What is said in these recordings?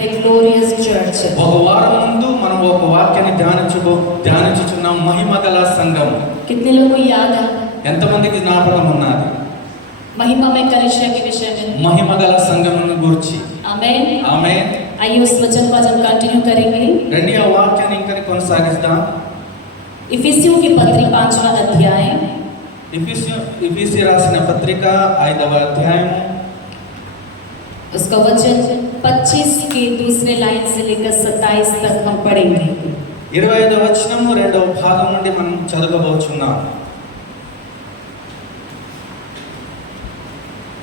The glorious church. ఒక వారం ముందు మనం ఒక వాక్యాన్ని ధ్యానించుచున్నాం. మహిమగల సంఘం. कितने लोगों को याद है? ఎంతమందికి జ్ఞాపకం ఉన్నది? महिमा में कलीसिया के विषय में. మహిమగల సంఘమును గురించి. आमेन. ఆమేన్. आइए उस वचन को आज हम कंटिन्यू करेंगे. రండి ఆ వాక్యాన్ని ఇంకా కొనసాగిద్దాం. इफिसियों की पत्री 5वां अध्याय. इफिसी రాసిన పత్రిక 5వ అధ్యాయం. उसका वचन 25 के दूसरे लाइन से लेकर 27 तक हम पढ़ेंगे. 25వ వచనం రెండవ భాగం నుండి మనం చదవబోతున్నాం.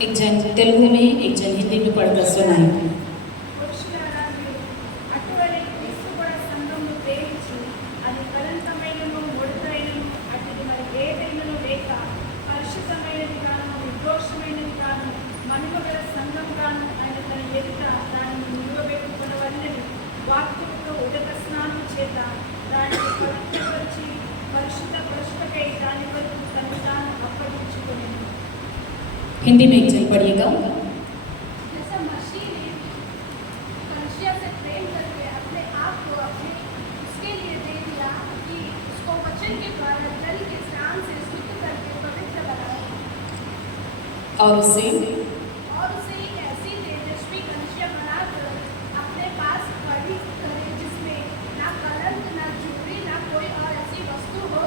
एक जन तेलुगु में, एक जन हिंदी में पढ़कर सुनाएंगे. हिंदी में एक जन पढ़िएगा. जैसा मसीह ने कलीसिया से प्रेम करके अपने आप को उसके लिए दे दिया कि उसको वचन के द्वारा जल के स्नान से शुद्ध करके पवित्र बनाए और उसे एक ऐसी तेजस्वी कलीसिया बनाकर अपने पास खड़ी करे जिसमें ना कलंक ना चूड़ी ना कोई और ऐसी वस्तु हो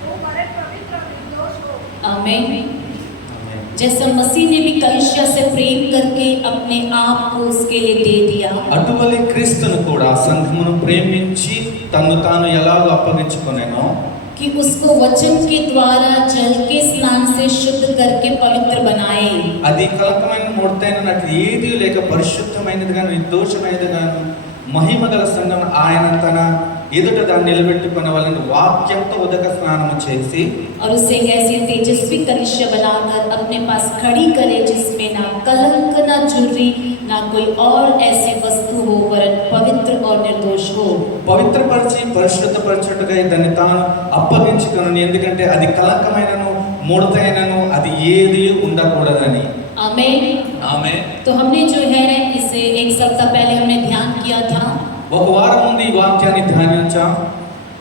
वो बड़े पवित्र और निर्दोष हो. आमीन. जैसा मसीह ने भी कलीसिया से प्रेम करके अपने आप को उसके लिए दे दिया. అటువలే క్రీస్తును కూడా సంఘమును ప్రేమించి తన్ను తాను ఎలాగో అప్పగించుకొనెనో कि उसको वचन के द्वारा जल के स्नान से शुद्ध करके पवित्र बनाए. అది కలకమైన ముడతైనది ఏది లేక పరిశుద్ధమైనది గాను నిర్దోషమైనది గాను మహిమగల సంఘం ఆయన తన ఎదుట దాన్ని నిలబెట్టుకునే వాళ్ళని వాక్యంతో ఉదక స్నానము చేసి और उसे एक ऐसी तेजस्वी कलीसिया बनाकर अपने पास खड़ी करे जिसमें ना कलंक ना झुर्री ना कोई और ऐसी वस्तु हो वरन पवित्र और निर्दोष हो. పవిత్రపరిచి పరిశుద్ధపరచుటగా దాన్ని తాను అప్పగించుకొనని, ఎందుకంటే అది కలంకమైనను ముడతైనను అది ఏది ఉండకూడదని. आमीन. ఆమేన్. तो हमने जो है इसे एक सप्ताह पहले हमने ध्यान किया था ఒక వారం ముందు ఈ వాక్యాన్ని ధ్యానించాం.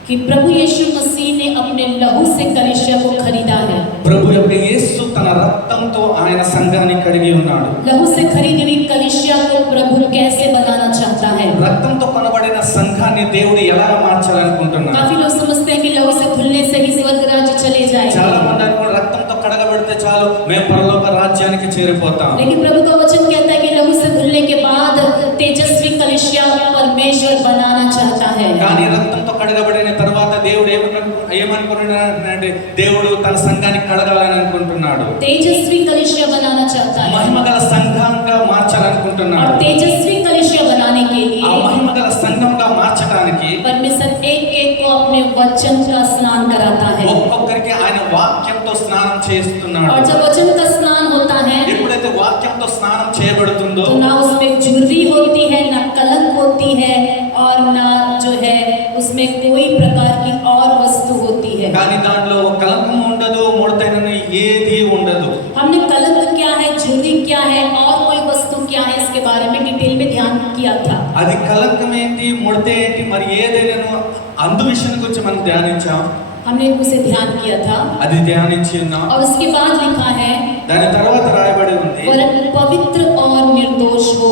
कि प्रभु यीशु मसीह ने अपने लहू से कलीसिया को खरीदा है. ప్రభు యొక్క యేసు తన రక్తంతో ఆయన సంఘాన్ని కడిగి ఉన్నాడు. लहू से खरीदी हुई कलीसिया को प्रभु कैसे बनाना चाहता है? రక్తంతో కొనబడిన సంఘాన్ని దేవుడు ఎలా మార్చాలనుకుంటున్నాడు? काफी लोग समझते हैं कि लहू से धुलने से ही स्वर्ग राज्य चले जाएंगे. చాలా మంది అనుకుంటారు రక్తంతో కడగబడితే చాలు మేము పరలోక రాజ్యానికి చేరిపోతాం. लेकिन प्रभु का वचन कहता है कि लहू से धुलने के बाद तेजस्वी कलीसिया परमेश्वर बनाना चाहता है. కానీ రక్తంతో కడగబడిన తర్వాత దేవుడు ఏమనుకుంటున్నాడంటే దేవుడు తన సంఘాన్ని కడగాలని అనుకుంటున్నాడు. तेजस्वी कलीसिया बनाना चाहता है. మహిమగల సంఘంగా మార్చాలనుకుంటున్నాడు. और तेजस्वी कलीसिया बनाने के ఆ लिए మహిమగల సంఘంగా మార్చడానికి परमेश्वर एक एक को अपने वचन का स्नान कराता है. ఒక్కొక్కరికి ఆయన వాక్యంతో స్నానం చేస్తున్నాడు. और जब वचन का स्नान होता है ఎప్పుడైతే వాక్యంతో స్నానం చేయబడుతుందో तो ना उसमें झुर्री होती है, ना कलंक होती है और ना जो है उसमें कोई प्रकार की और वस्तु होती है. కానీ దాంట్లో కలంకం ఉండదు, ముడతైనను ఏది ఉండదు. हमने कलंक क्या है, झुर्री क्या है और कोई वस्तु क्या है इसके बारे में डिटेल में ध्यान किया था. అది కలంకం ఏంటి, ముడత ఏంటి, మరి ఏదైనాను అందు విషయం గురించి మనం ధ్యానించాం. हमने उसे ध्यान किया था అది ధ్యానించి ఉన్నాం. और उसके बाद लिखा है దాని తర్వాత రాయబడి ఉంది वरन पवित्र और निर्दोष हो.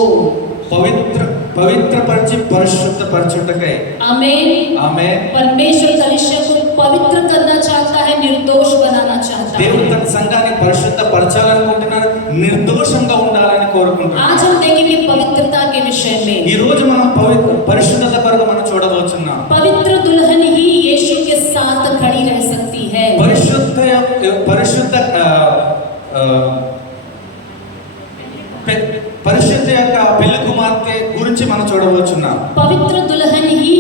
పవిత్రపరిచి పరిశుద్ధపరచుటకై. आमीन. ఆమేన్. परमेश्वर कलीसिया को पवित्र करना चाहता है, निर्दोष बनाना चाहता దేవుడు है. తన సంఘాన్ని పరిశుద్ధపరచాలనుకుంటున్నాడు, నిర్దోషంగా ఉండాలని కోరుకుంటున్నాడు. आज हम देखेंगे पवित्रता के विषय में. ఈ రోజు మనం పరిశుద్ధత కొరకు మనం చూడబోతున్నాం. पवित्र दुल्हन ही यीशु के साथ खड़ी रह सकती है. పరిశుద్ధ యొక్క పెళ్లి కుమార్తె గురించి మనం చూడబోతున్నాం. पवित्र दुल्हन ही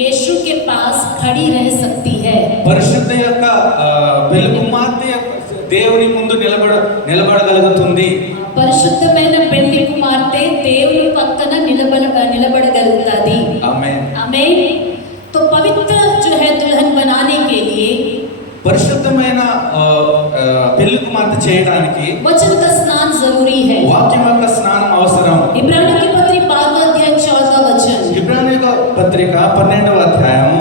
यीशु के पास खड़ी रह सकती है. పరిశుద్ధ యొక్క పెళ్లి కుమార్తె దేవుని ముందు నిలబడగలుగుతుంది. పరిశుద్ధమైన పెళ్లి కుమార్తె దేవుని పక్కన నిలబడగలుగుతాది. ఆమేన్. ఆమేన్. तो पवित्र जो है दुल्हन बनाने के लिए పరిశుద్ధమైన పెళ్లి కుమార్తె చేయడానికి वचन का स्नान जरूरी है. వాక్యం యొక్క స్నానం అవసరం. इब्रानियों की पत्री 12వ అధ్యాయము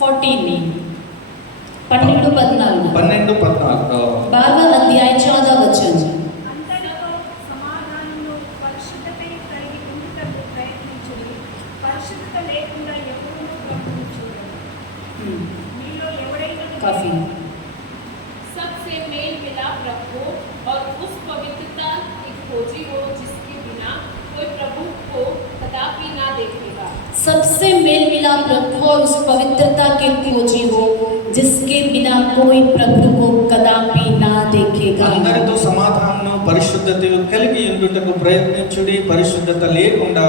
14 12-14 12वां अध्याय 14 वचन అందరితో సమాధానమును పరిశుద్ధతయు కలిగి ఉండుటకు ప్రయత్నించుడి. పరిశుద్ధత లేకుండా ఎవరునూ ప్రభువును చూడరు. మీలో ఎవడైనా काफी सबसे मेल मिलाप रखो और उस पवित्रता की खोजी हो जिसके बिना कोई प्रभु को कदापि ना देखेगा। सबसे मेल मिलाप रखो और उस पवित्रता के खोजी हो जिसके बिना कोई प्रभु को कदापि ना देखेगा। అందరితో సమాధానము పరిశుద్ధతయు కలిగి ఉండుటకు ప్రయత్నించుడి. పరిశుద్ధత లేకుండా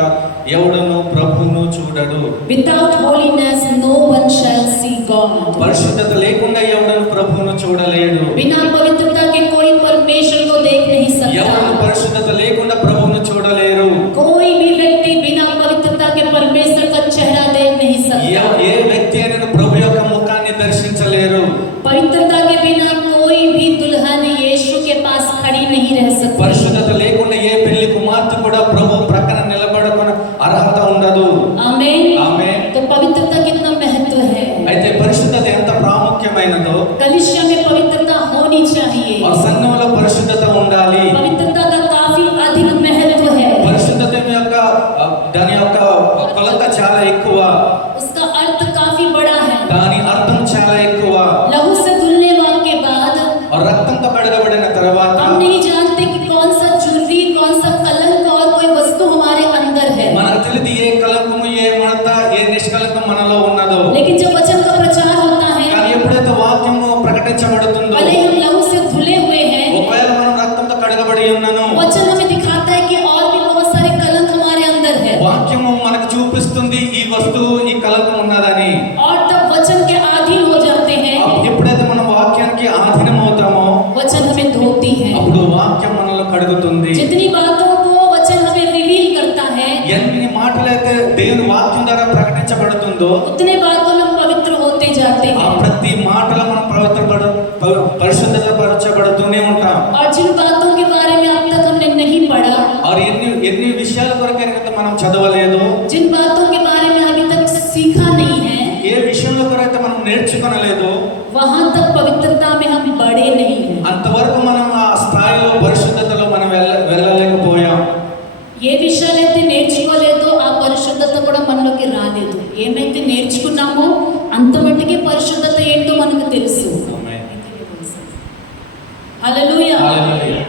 ఎవడును ప్రభువును చూడడు. Without holiness no one shall see God. పరిశుద్ధత లేకుండా ఎవడును ప్రభువును చూడలేడు. बिना पवित्रता के कोई परमेश्वर को देख नहीं ఎవరు सकता। పరిశుద్ధత లేకుండా ప్రభువును చూడలేరు. कोई भी व्यक्ति बिना पवित्रता के परमेश्वर का चेहरा देख नहीं सकता। ఏ వ్యక్తి అయినా ప్రభు యొక్క ముఖాన్ని దర్శించలేరు. पवित्रता के बिना कोई भी दुल्हन यीशु के पास खड़ी नहीं रह सकती। పరిశుద్ధత లేకుండా ఏ పెళ్లి కుమార్తె కూడా ప్రభు ప్రక్కన నిలబడకున్న అర్హత ఉండదు. आमीन। ఆమేన్. तो पवित्रता कितना महत्व है। అయితే పరిశుద్ధత ఎంత ప్రాముఖ్యమైనదో, कलीसिया में पवित्रता होनी चाहिए। ఆ సంఘంలో పరిశుద్ధత ఉండాలి. पवित्रता का काफी अधिक महत्व है। పరిశుద్ధత యొక్క దాని యొక్క కొలత చాలా ఎక్కువ, उसका अर्थ काफी बड़ा है। దాని అర్థం చాలా ఎక్కువ. लहू से धुलने के बाद రక్తంతో కడగబడిన తర్వాత हम नहीं जानते कि कौन सा ज्वेलरी, कौन सा कलंक और कोई वस्तु हमारे अंदर है। మనకు తెలియదు ఏ కలంకము, ఏ మడత, ఏ నిష్కలంకం మనలో ఉన్నదో. लेकिन जब वचन का प्रचार होता है, కానీ ఎప్పుడైతే వాక్యము ప్రకటించబడుతుందో, भले हम लहू से धुले हुए हैं, ఒకవేళ మనం రక్తంతో కడగబడి ఉన్నాను, वचन हमें दिखाता है कि और भी बहुत सारे कलंक हमारे अंदर है। వాక్యము మనకు చూపిస్తుంది ఈ వస్తువు, ఈ కలంకం ఉన్నదని. और तब वचन के अधीन हो जाते हैं। ఎప్పుడైతే మనం వాక్యానికి ఆధీనం అవుతామో वचन हमें धोती है। అప్పుడు వాక్యం మనల్ని కడుగుతుంది. जितनी बातों को वचन हमें रिवील करता है, ఎన్ని మాటలైతే దేవుని వాక్యం ద్వారా ప్రకటించబడుతుందో, उतने बातों में हम पवित्र होते जाते ఆ हैं। ప్రతి మాటలో మనం పరిశుద్ధపరచబడుతూనే ఉంటాం. और जिन बातों के बारे में अब तक हमने नहीं पढ़ा, और ఎన్ని విషయాల కొరకు మనం చదవలేదు, जिन बातों के बारे में अभी तक सीखा नहीं है, ఏ విషయంలో కొరైతే మనం నేర్చుకొనలేదు, वहां तक पवित्रता में हम बढ़े नहीं हैं। అంతవరకు మనం ఆ స్థాయిలో పరిశుద్ధతలో మనం వెళ్ళలేకపోయాం. ఏ విషయాలైతే నేర్చుకోలేదో ఆ పరిశుద్ధత కూడా మనలోకి రాలేదు. ఏమైతే నేర్చుకున్నామో అంత మట్టుకే పరిశుద్ధత ఏంటో మనకు తెలుసు। हालेलुया। हालेलुया।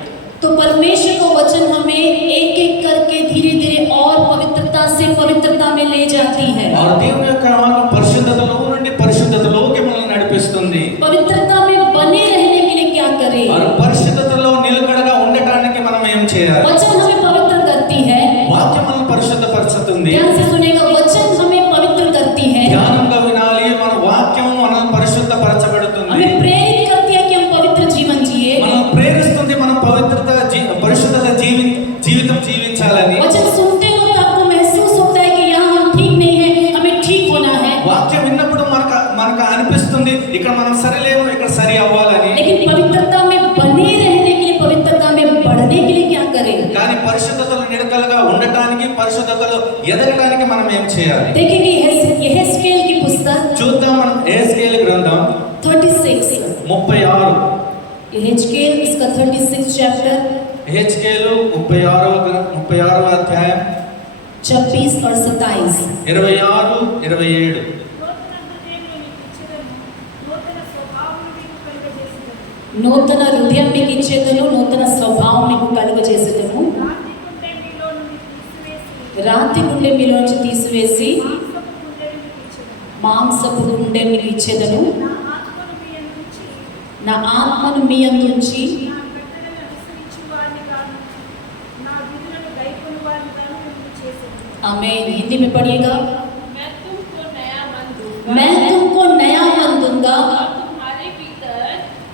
तो परमेश्वर का वचन हमें एक एक करके धीरे धीरे और पवित्रता से पवित्रता में ले जाती है। और దేవుని యొక్క వాక్యం పరిశుద్ధతలో నుండి పరిశుద్ధతలోకి మనల్ని నడిపిస్తుంది. पवित्रता में बने रहने के लिए क्या करें? और పరిశుద్ధతలో నిలకడగా ఉండటానికి మనం ఏం చేయాలి? वचन हमें पवित्र करती है। వాక్యం మనల్ని పరిశుద్ధపరుస్తుంది. ध्यान से सुनेगा, वचन हमें पवित्र करती है। ధ్యానంగా వినాలి. మన వాక్యం మనల్ని పరిశుద్ధపరచబడుతుంది. हमें प्रेरित करती है कि हम पवित्र जीवन जिए। మనం ప్రేరిస్తుంది మనం పరిశుద్ధత జీవితం జీవించాలని. वचन सुनते वक्त आपको महसूस होता है कि यहाँ हम ठीक नहीं है, हमें ठीक होना है। వాక్యం విన్నప్పుడు మనకు అనిపిస్తుంది ఇక్కడ మనం సరిలేము, ఇక్కడ సరి అవ్వాలని. लेकिन पवित्रता में बने रहने के लिए, पवित्रता में बढ़ने के लिए क्या करें? కానీ పరిశుద్ధతలో నిడతలుగా ఉండటానికి, పరిశుద్ధతలో ఎదగడానికి మనం ఏం చేయాలి? देखेंगे यहेजकेल की पुस्तक చూద్దాం. మనం యెహెజ్కేలు గ్రంథం 36, 36, यहेजकेल इसका 36 चैप्टर యెహెజ్కేలు 36వ అధ్యాయం 26 और 27। 26, 27. నూతన హృదయం మీకు ఇచ్చేదను, నూతన హృదయం మీకు కలుగజేసేదను, రాతి గుండె మీలోంచి తీసివేసి మాంసపు గుండె మీకు ఇచ్చేదను, నా ఆత్మను మీ అందుంచి आमीन। हिंदी में पढ़िएगा। मैं तुमको नया मन दूंगा, मैं तुमको नया मन दूंगा और तुम्हारे भीतर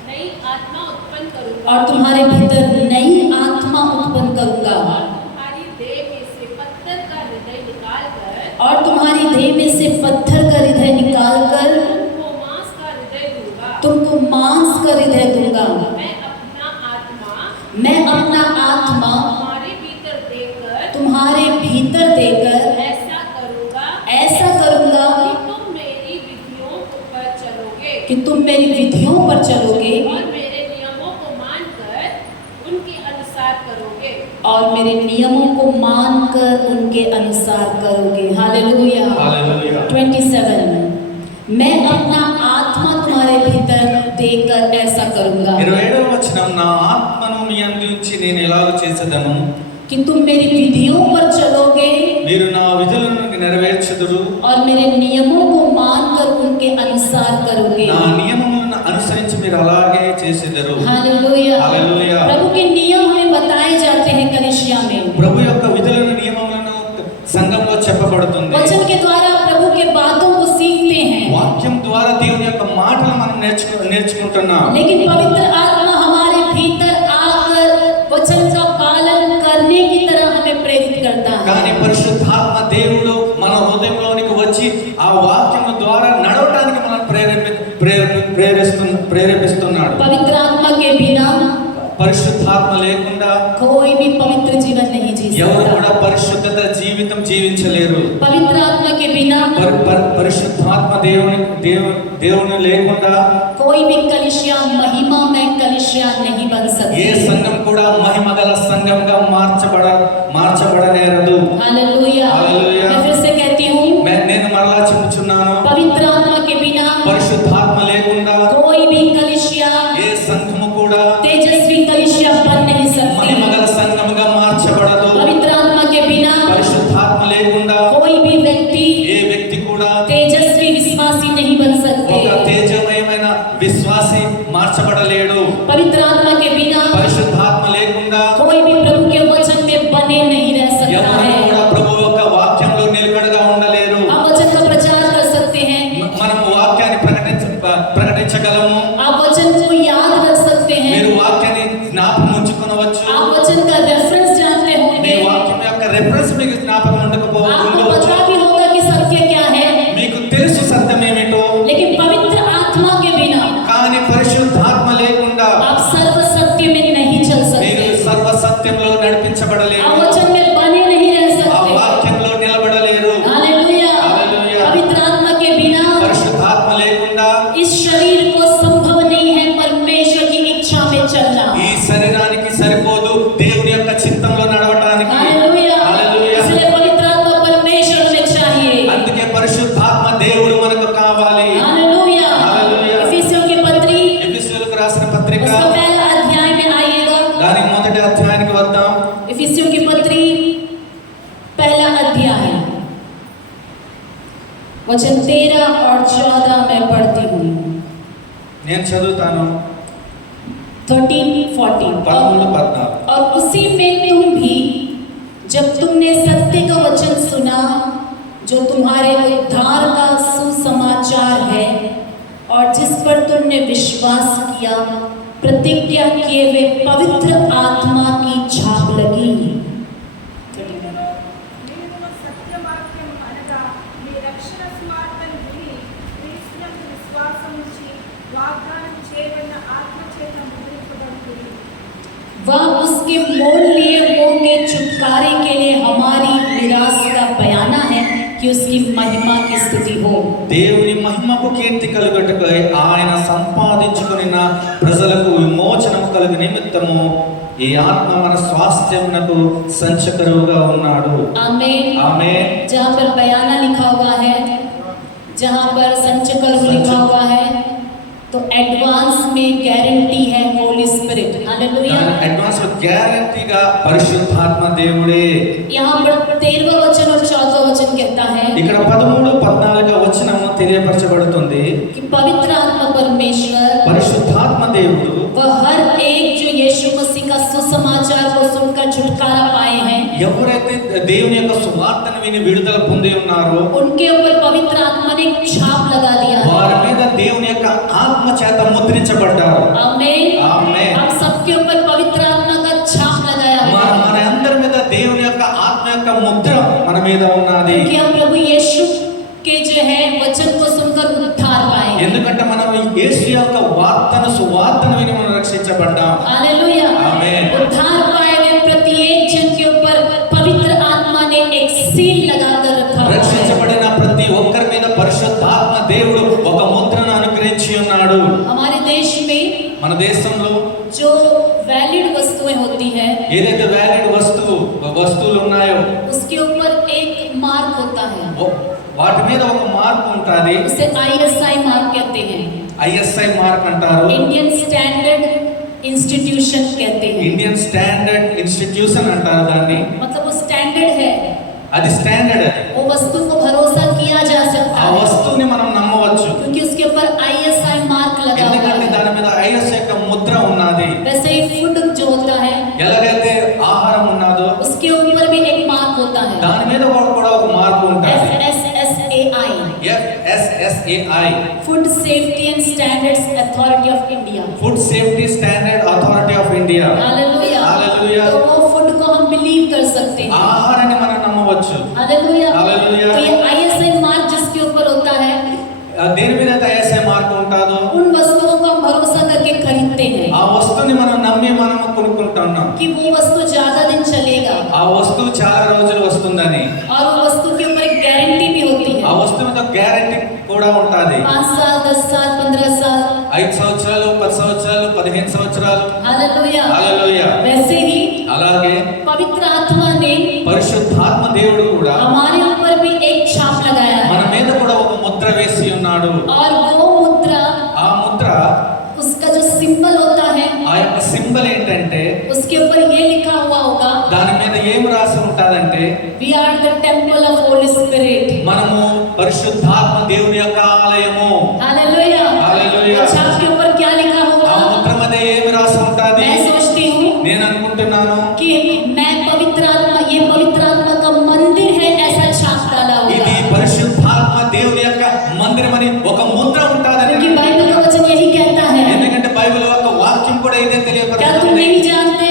नई आत्मा उत्पन्न करूंगा, और तुम्हारे भीतर नई आत्मा उत्पन्न करूंगा, और तुम्हारी देह में से पत्थर का हृदय निकालकर और तुम्हारी देह में से पत्थर का हृदय निकालकर तुमको मांस का हृदय दूंगा। तुमको मांस का हृदय दूंगा। मैं अपना आत्मा तुम्हारे भीतर देकर ऐसा करूंगा ऐसा करूंगा मानकर उनके अनुसार करोगे। हालेलुया। హల్లెలూయా. 27 मैं अपना आत्मा तुम्हारे भीतर देकर ऐसा करूंगा 27వ వచనం, నా ఆత్మను మీ యందు ఉంచి నేను ఎలాగ చేసేదను, कि तुम मेरी विधियों पर चलोगे మీరు నా విధులను నెరవేర్చుదురు, और मेरे नियमों को मानकर उनके अनुसार करोगे। నా నియమములను అనుసరించి మీరు అలాగే చేసేదరు। हालेलुया। हालेलुया। प्रभु के नियम हमें बताए जाते हैं कलीसिया में। ప్రభు యొక్క విధులను నియమములను సంఘంలో చెప్పబడుతుంది। वचन के द्वारा प्रभु के बातों को सीखते हैं, వాక్యం ద్వారా దేవుని యొక్క మాటలు మనం నేర్చుకుంటున్నాం। लेकिन पवित्र आत्मा हमारे भीतर आकर वचन का पालन करने की तरह हमें प्रेरित करता है। కానీ పరిశుద్ధాత్మ దేవుడు మన హృదయంలోనికి వచ్చి ఆ వాక్యం ద్వారా నడవడానికి మనం ప్రేరేపిస్తున్నాడు। पवित्र आत्मा के बिना పరిశుద్ధాత్మ లేకుండా कोई भी पवित्र जीवन नहीं जी ఎవరు सकता। కూడా పరిశుద్ధత జీవితం జీవించలేరు। पवित्र आत्मा के बिना పరిశుద్ధాత్మ దేవుని లేకుండా कोई भी कलीसिया महिमा में कलीसिया नहीं बन ఏ सकती। సంఘం కూడా మహిమగల సంఘంగా మార్చబడనేరదు। हालेलुया। हालेलुया। मैं फिर से कहती हूँ, నేను మరలా చెప్తున్నాను, पवित्र आत्मा के बिना పరిశుద్ధాత్మ లేకుండా कोई भी कलीसिया ఏ సంఘము కూడా तेजस्वी कलीसिया बन नहीं सकती। మహిమగల సంఘముగా మార్చబడదు। पवित्र आत्मा के बिना పరిశుద్ధాత్మ లేకుండా कोई भी व्यक्ति ఏ వ్యక్తి కూడా तेजस्वी विश्वासी नहीं बन सकते। ఒక తేజమయమైన విశ్వాసి మార్చబడలేడు। पवित्र आत्मा के बिना పరిశుద్ధాత్మ లేకుండా कोई भी प्रभु के वचन में बने नहीं रह सकता ఎవరు है। కూడా ప్రభు యొక్క వాక్యంలో నిలకడగా ఉండలేరు। आप वचन का प्रचार कर सकते हैं, మనం వాక్యాన్ని ప్రకటించగలము, आप वचन को याद रख सकते మీరు हैं, వాక్యాన్ని జ్ఞాపకం ఉంచుకొనవచ్చు, आप वचन का रेफरेंस जानते మీ होंगे, వాక్యం యొక్క రెఫరెన్స్ మీకు జ్ఞాపకం आपको ఉండకపోవచ్చు, पता भी होगा कि सत्य क्या है। మీకు తెలుసు సత్యం ఏమిటో। लेकिन पवित्र आत्मा के बिना కానీ పరిశుద్ధాత్మ లేకుండా आप सर्व सत्य में नहीं चल మీరు सकते, సర్వ సత్యంలో నడిపించబడలేరు, आप वचन में बने नहीं रह ఆ सकते। వాక్యంలో నిలబడలేరు। हालेलुया। हालेलुया। पवित्र आत्मा के बिना పరిశుద్ధాత్మ లేకుండా इस शरीर को संभव नहीं है परमेश्वर की इच्छा में चलना। ఈ శరీరానికి సరిపోదు దేవుని యొక్క చిత్తంలో నడవడానికి। हालेलुया। हालेलुया। इसलिए पवित्र आत्मा परमेश्वर में चाहिए। అందుకే పరిశుద్ధాత్మ దేవుడు మనకు కావాలి। हालेलुया। हालेलुया। इफिसियों की पत्री ఎఫెసీయులకు రాసిన పత్రిక उसका पहला अध्याय में आइएगा। దాని మొదటి అధ్యాయానికి వద్దాం। इफिसियों की पत्री पहला अध्याय वचन 13 और 14 मैं पढ़ती हूँ। నేను చదువుతాను 13, 14 13-14। और उसी में तुम भी जब तुमने सत्य का वचन सुना जो तुम्हारे उद्धार का सुसमाचार है और जिस पर तुमने विश्वास किया, प्रतिज्ञा किए हुए पवित्र आत्मा की छाप लगी। నేను సత్యవాక్యం అనగా మీ రక్షణ స్వార్థను విని క్రీస్తునందు విశ్వాసముంచి వాగ్దానం చేయబడిన ఆత్మ చేత ముద్రించబడుతుంది। वह उसके मोल लिए वो के छुटकारे के लिए हमारी निराश का बयाना है कि उसकी महिमा की स्तुति हो। దేవుని మహిమకు కీర్తి కలుగుటకై ఆయన సంపాదించుకొనిన ప్రజలకు విమోచనము కలుగు నిమిత్తము ఈ ఆత్మ మన స్వాస్థ్యమునకు సంచకరువుగా ఉన్నాడు। आमीन। ఆమేన్। जहाँ पर बयाना लिखा हुआ है, जहाँ पर संचकर्म लिखा हुआ है, तो एडवांस में गारंटी है होली स्पिरिट। हालेलुया। అడ్వాన్స్ గ్యారంటీగా పరిశుద్ధాత్మ దేవుడే। यहाँ पर 13वां वचन और 14वां वचन कहता है ఇక్కడ 13-14 వచనము తెలియపరచబడుతుంది। कि पवित्र आत्मा परमेश्वर పరిశుద్ధాత్మ దేవుడు वह हर एक जो यीशु मसीह का सुसमाचार को सुनकर छुटकारा पाए हैं, ఎవరైతే దేవుని యొక్క సువార్తను విని విడుదల పొంది ఉన్నారో उनके ऊपर पवित्र आत्मा ने एक छाप लगा दिया है। వారి మీద దేవుని యొక్క ఆత్మ చేత ముద్రించబడ్డారు। आमीन। आमीन। हम सबके ऊपर पवित्र आत्मा का छाप लगाया हुआ है, మన అందరి మీద దేవుని యొక్క ఆత్మ యొక్క ముద్ర మన మీద ఉన్నది। क्योंकि हम प्रभु यीशु के जो है वचन को सुनकर उद्धार पाए। ఎందుకంటే మనం యేసు యొక్క సువార్తను విని మనం రక్షించబడ్డాం। हालेलुया। आमीन। उद्धार पाए हुए प्रत्येक जन के ऊपर पवित्र आत्मा ने एक सील लगाकर रखा हुआ है। రక్షించబడిన ప్రతి ఒక్కరి మీద పరిశుద్ధాత్మ దేవుడు ఒక ముద్రను అనుగ్రహించి ఉన్నాడు। हमारे देश में మన దేశంలో जो वैलिड वस्तुएं होती हैं, ఏదైతే వ్యాలిడ్ వస్తువులు ఉన్నాయో उस उसके ऊपर एक मार्क होता है, వాటి మీద ఒక మార్క్ ఉంటుంది. उसे ISI मार्क कहते हैं, ISI మార్క్ అంటారు. इंडियन स्टैंडर्ड इंस्टीट्यूशन कहते हैं. ఇండియన్ స్టాండర్డ్ ఇన్స్టిట్యూషన్ అంటారు దాన్ని. मतलब वो स्टैंडर्ड है, అది స్టాండర్డ్. वो वस्तु को भरोसा किया जा सकता ఆ है వస్తువుని మనం నమ్మవచ్చు, क्योंकि उसके ऊपर ISI मार्क लगा हुआ ఎందుకంటే है. దాని మీద ISI యొక్క ముద్ర ఉన్నది. वैसे ही फूड जो होता है ఎలాగైతే ఆహారం ఉన్నదో उसके ऊपर भी एक मार्क होता है, దాని మీద కూడా ఒక మార్పు ఉంటుంది. FSSAI, FSSAI, food safety and standards authority of India. Food safety standard authority of India. Hallelujah. Hallelujah. तो वो फूड को हम बिलीव कर सकते हैं. ఆహారాన్ని మనం నమ్మవచ్చు. हालेलुया. हालेलुया. तो ये ISI मार्क जिसके ऊपर होता है, దేని మీద ISI మార్క్ ఉంటుందో उन वस्तुओं को हम भरोसा करके खरीदते हैं ఆ వస్తువుని మనం నమ్మి మనం కొనుక్కుంటున్నాం. कि वो वस्तु ज्यादा दिन चलेगा, ఆ వస్తువు చాలా రోజులు వస్తుందని. और वो वस्तु के ऊपर एक गारंटी भी होती ఆ है, వస్తువు మీద గ్యారెంటీ కూడా ఉంటుంది. 5 साल 10 साल 15 साल. 5 సంవత్సరాలు 10 సంవత్సరాలు 15 సంవత్సరాలు. हालेलुया. హల్లెలూయా. वैसे ही అలాగే पवित्र आत्मा ने పరిశుద్ధాత్మ దేవుడు కూడా हमारे ऊपर भी एक छाप लगाया మన है, మీద కూడా ఒక ముద్ర వేసి ఉన్నాడు. और वो मुद्रा, ఆ ముద్ర, उसका जो सिंबल होता है, ఆ యొక్క సింబల్ ఏంటంటే उसके ऊपर ये लिखा हुआ होगा, దాని మీద ఏం రాసి ఉంటాదంటే we are the temple of Holy Spirit. మనము పరిశుద్ధాత్మ దేవుని యొక్క ఆలయము. हालेलुया. हालेलुया. वो छाप के ऊपर क्या लिखा ఆ होगा? ముద్ర మీద ఏమి రాసి ఉంటాది? मैं सोचती हूँ నేను అనుకుంటున్నాను कि मैं पवित्र आत्मा, ये पवित्र आत्मा का मंदिर है, ऐसा छाप डाला ఇది होगा, పరిశుద్ధాత్మ దేవుని యొక్క మందిరమని ఒక ముద్ర ఉంటాదని. क्योंकि बाइबल का वचन यही कहता है. ఎందుకంటే బైబిల్ యొక్క వాక్యం కూడా ఇదే क्या तुम తెలియపరుస్తుంది. नहीं जानते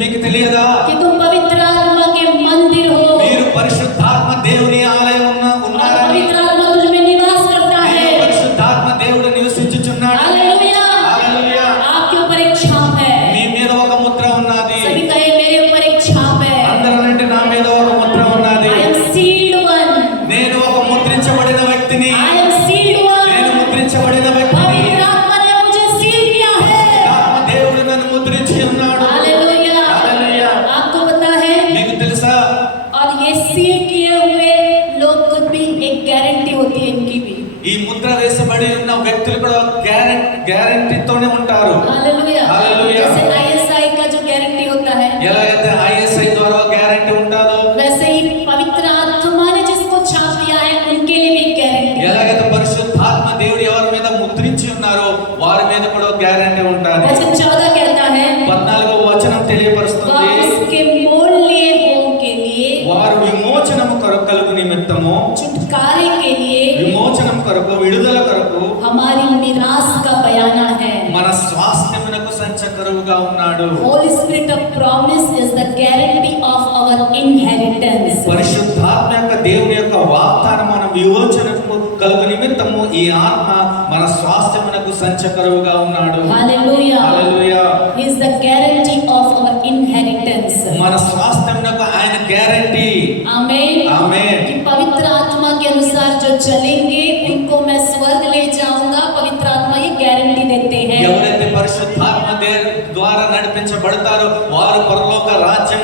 మీకు తెలియదా कि तुम पवित्र आत्मा के मंदिर हो, మీరు పరిశుద్ధాత్మ దేవుని ఆలయం और ఉన్నారని? पवित्र आत्मा तुझ में निवास करता है. పరిశుద్ధాత్మ దేవుడు నివసించుచున్నాడు. हालेलुया. హల్లెలూయా. आपके ऊपर एक छाप है. మీ మీద ఒక ముద్ర ఉన్నది. सभी कहे मेरे ऊपर एक छाप है. అందరంటే నా మీద ఒక ముద్ర ఉన్నది. I am sealed one. నేను ఒక ముద్రించబడిన వ్యక్తిని. I am sealed నేను one. ముద్రించబడిన వ్యక్తిని. पवित्र आत्मा ने मुझे सील किया है. ఆత్మ దేవుడు నన్ను ముద్రించి ఉన్నాడు. हालेलुया. हालेलुया. आपको पता है, మీకు తెలుసా और ये सील किए हुए लोग खुद भी एक गारंटी होती है इनकी भी. ఈ ముద్ర వేసబడి ఉన్న వ్యక్తులు కూడా గ్యారెంటీతోనే ఉంటారు. हालेलुया. हालेलुया. जैसे ISI का जो गारंटी होता है, ఎలాగైతే ISI ద్వారా గ్యారెంటీ ఉంటుందో वैसे ही पवित्र आत्मा ने जिसको छाप दिया है उनके लिए भी गारंटी है. ఎలాగైతే పరిశుద్ధాత్మ దేవుడు ఎవరి మీద ముద్రించి ఉన్నారో వారి మీద కూడా గ్యారెంటీ ఉంటుంది. वचन 14 कहता है, 14వ వచనం తెలియపరుస్తుంది. वह उसके मोल लिए हो के लिए, వారు విమోచనము కొరకు కలుగు నిమిత్తము, छुटकारे के लिए, విమోచనం కొరకు, విడుదల కొరకు हमारी निराश का बयाना है. మన స్వాస్థ్యమునకు సంచకరువుగా ఉన్నాడు. Holy Spirit of promise is the guarantee of our inheritance. పరిశుద్ధాత్మ యొక్క దేవుని యొక్క వాగ్దానం మన విమోచనకు కలుగు నిమిత్తము ఈ ఆత్మ మన స్వాస్థ్యమునకు సంచకరువుగా ఉన్నాడు. Hallelujah. Hallelujah. He is the guarantee of our inheritance. మన స్వాస్థ్యమునకు ఆయన గ్యారెంటీ. Amen. ఆమేన్. कि पवित्र आत्मा के अनुसार जो चलेंगे उनको मैं स्वर्ग ले जाऊंगा. पवित्र आत्मा ये गारंटी देते हैं. ఎవరైతే పరిశుద్ధాత్మ ద్వారా నడిపించబడతారో వారు పరలోక రాజ్యం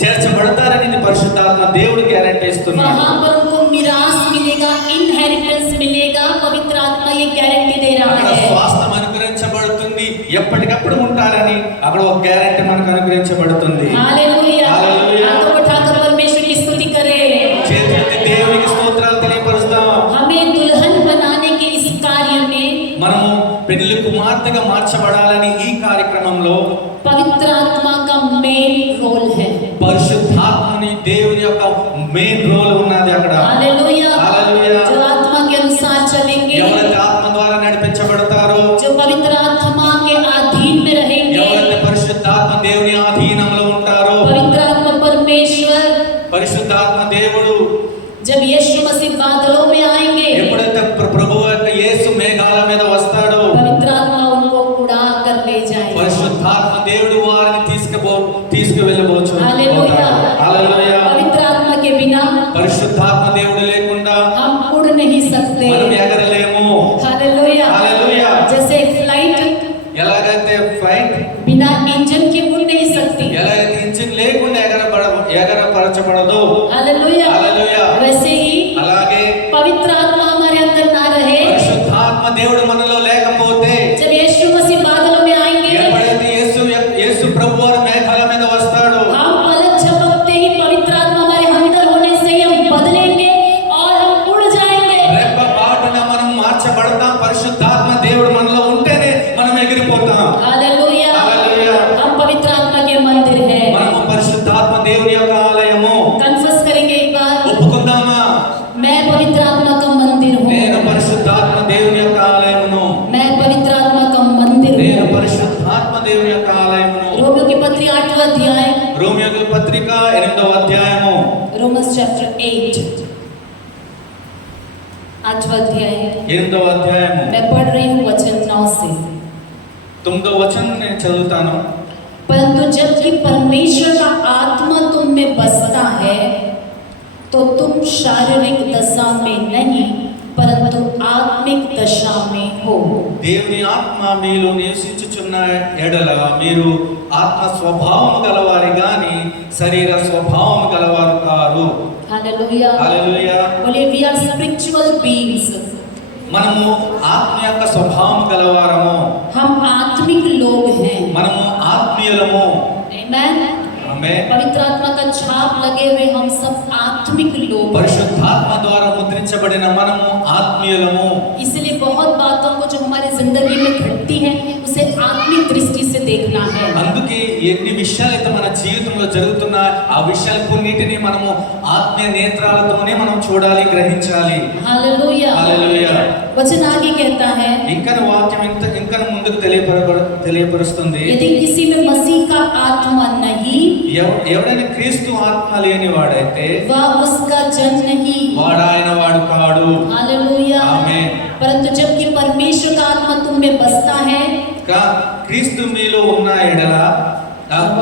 చేర్చబడతారని ఇది పరిశుద్ధాత్మ దేవుడు గ్యారెంటీ ఇస్తున్నాడు. वहां पर उनको मिरास मिलेगा, इनहेरिटेंस मिलेगा. पवित्र आत्मा ये गारंटी दे रहा అక్కడ है. స్వాస్థ్యం అనుగ్రహించబడుతుంది, ఎప్పటికప్పుడు ఉంటారని అక్కడ ఒక గ్యారెంటీ మనకు అనుగ్రహించబడుతుంది. हालेलुया. हालेलुया. हाथों उठाकर परमेश्वर की स्तुति करें. చేతులెత్తి దేవునికి స్తోత్రాలు తెలియపరుస్తాం. हमें दुल्हन बनाने के इस कार्य में మనము పెళ్లి కుమార్తెగా మార్చబడాలని ఈ కార్యక్రమంలో पवित्र आत्मा का मेन रोल है. పరిశుద్ధాత్మని దేవుని యొక్క మెయిన్ రోల్ ఉన్నది అక్కడ. हालेलुया. हालेलुया. जो आत्मा के अनुसार चलेंगे, ఎవరైతే ఆత్మ ద్వారా నడిపించబడతారో, जो पवित्र आत्मा के अधीन में रहेंगे, ఎవరైతే పరిశుద్ధాత్మ దేవుని ఆధీనంలో ఉంటారో, पवित्र आत्मा परमेश्वर పరిశుద్ధాత్మ దేవుడు जब यीशु मसीह बादलों में आएंगे, ఎప్పుడైతే ప్రభువు యొక్క యేసు మేఘాల మీద వస్తాడో, पवित्र आत्मा उनको उड़ा कर ले जाएगा. పరిశుద్ధాత్మ దేవుడు వారిని తీసుకువెళ్ళబోచు. हालेलुया. హల్లెలూయా. पवित्र आत्मा के बिना పరిశుద్ధాత్మ దేవుడు లేకుండా हम उड़ नहीं सकते. మనం ఎగరలేము. हालेलुया. हालेलुया. जैसे एक फ्लाइट ఎలాగైతే ఫ్లైట్ बिना इंजन के उड़ नहीं सकती, ఎలాగైతే ఇంజిన్ లేకుండా ఎగరపడ వ్యర్థపరచబడదు. Hallelujah hallelujah. वैसे ही అలాగే पवित्र आत्मा हमारे अंदर ना रहे, పరిశుద్ధాత్మ దేవుడు మనలో లేకపోతే, जब यीशु मसीह बादलों में आएंगे, ఎప్పుడైతే యేసు ప్రభు వారు మేఘాల మీద వస్తాడు, हम पलक झपकते ही पवित्र आत्मा हमारे अंदर होने से ही हम बदलेंगे और हम उड़ जाएंगे। రెప్ప పాటున మనం మార్చబడతాం. పరిశుద్ధాత్మ దేవుడు మనలో ఉంటేనే మనం ఎగిరిపోతాం. Hallelujah hallelujah. हम पवित्र आत्मा के मंदिर हैं। మనము పరిశుద్ధాత్మ దేవుని యొక్క ఆలయము. कन्फेस करेंगे एक बार, ఒప్పుకుందామా? मैं पवित्र आत्मा का मंदिर हूँ, నేను పరిశుద్ధాత్మ దేవుని యొక్క ఆలయమును. मैं पवित्र आत्मा का मंदिर నేను हूँ। పరిశుద్ధాత్మ దేవుని యొక్క ఆలయమును. रोमियो की पत्री 8वां अध्याय, రోమియోకి పత్రిక 8వ అధ్యాయము, रोमन्स चैप्टर 8 8वां अध्याय 8వ అధ్యాయము मैं पढ़ रही हूँ वचन 9 से। 9వ వచనం నేను చదువుతాను. परंतु जबकि परमेश्वर का आत्मा तुम में बसता है तो तुम शारीरिक दशा में नहीं परंतु आत्मिक दशा में हो। దేవుని ఆత్మ మీలో నివసించుచున్న ఎడల మీరు ఆత్మ స్వభావం గలవారి గాని శరీర స్వభావం గలవారు కారు. Hallelujah hallelujah. बोलिए वी आर स्पिरिचुअल बीइंग्स, మనము ఆత్మ యొక్క స్వభావం గలవారము. हम आत्मिक लोग हैं। మనము ఆత్మీయులము. आमेन। ఆమేన్. पवित्र आत्मा का छाप लगे हुए हम सब आत्मिक लोग हैं। పరిశుద్ధాత్మ ద్వారా ముద్రించబడిన మనము ఆత్మీయులము. इसलिए बहुत बातों को जो हमारी जिंदगी में घटती है उसे आत्मिक दृष्टि से देखना है। అందుకే ఎన్ని విషయాలైతే మన జీవితంలో జరుగుతున్నా ఆ విషయాలు కొన్నిటిని మనము ఆత్మీయ నేత్రాలతోనే మనం చూడాలి, గ్రహించాలి. Hallelujah hallelujah. वचन आगे कहता है, ఇంకా వాక్యం ఇంకా ముందుకు తెలియపరుస్తుంది. यदि किसी में मसीह का आत्मा नहीं ఎవడైనా క్రీస్తు ఆత్మ లేని వాడైతే वह उसका जन नहीं। వాడు ఆయన వాడు కాడు. हालेलुया। ఆమేన్. परंतु जबकि परमेश्वर का आत्मा तुम में बसता है క్రీస్తు మీలో ఉన్న ఎడల,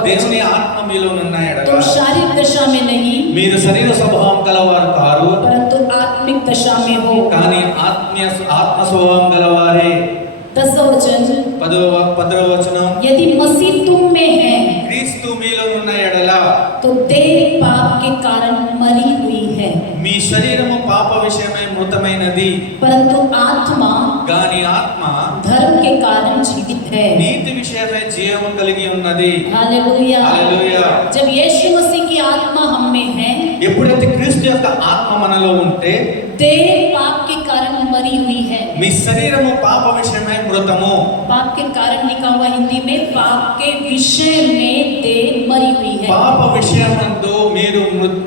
దేవుని ఆత్మ మీలో ఉన్న ఎడల तुम शारीरिक दशा में नहीं మీరు శరీర స్వభావం గలవారు కారు, परंतु आत्मिक दशा में हो। కానీ ఆత్మ స్వభావం గలవారే. 10वां वचन, 10వ వచనం, यदि मसीह तुम में है క్రీస్తు మీలో ఉన్న ఎడల तो देह पाप के कारण मरी हुई है మీ శరీరము పాప విషయమై మృతమైనది, परंतु आत्मा గాని ఆత్మ धर्म के कारण जीवित है। నీతి విషయమై జీవము కలిగి ఉన్నది. हालेलुया। హల్లెలూయా. जब यीशु मसीह की आत्मा हम में है, ఎప్పుడైతే క్రీస్తు యొక్క ఆత్మ మనలో ఉంటే देह पाप के कारण मरी हुई है। మీ శరీరము పాప విషయమై మృతము. पाप के कारण लिखा हुआ हिंदी में पाप के विषय में देह मरी हुई है। పాప విషయమందు మీరు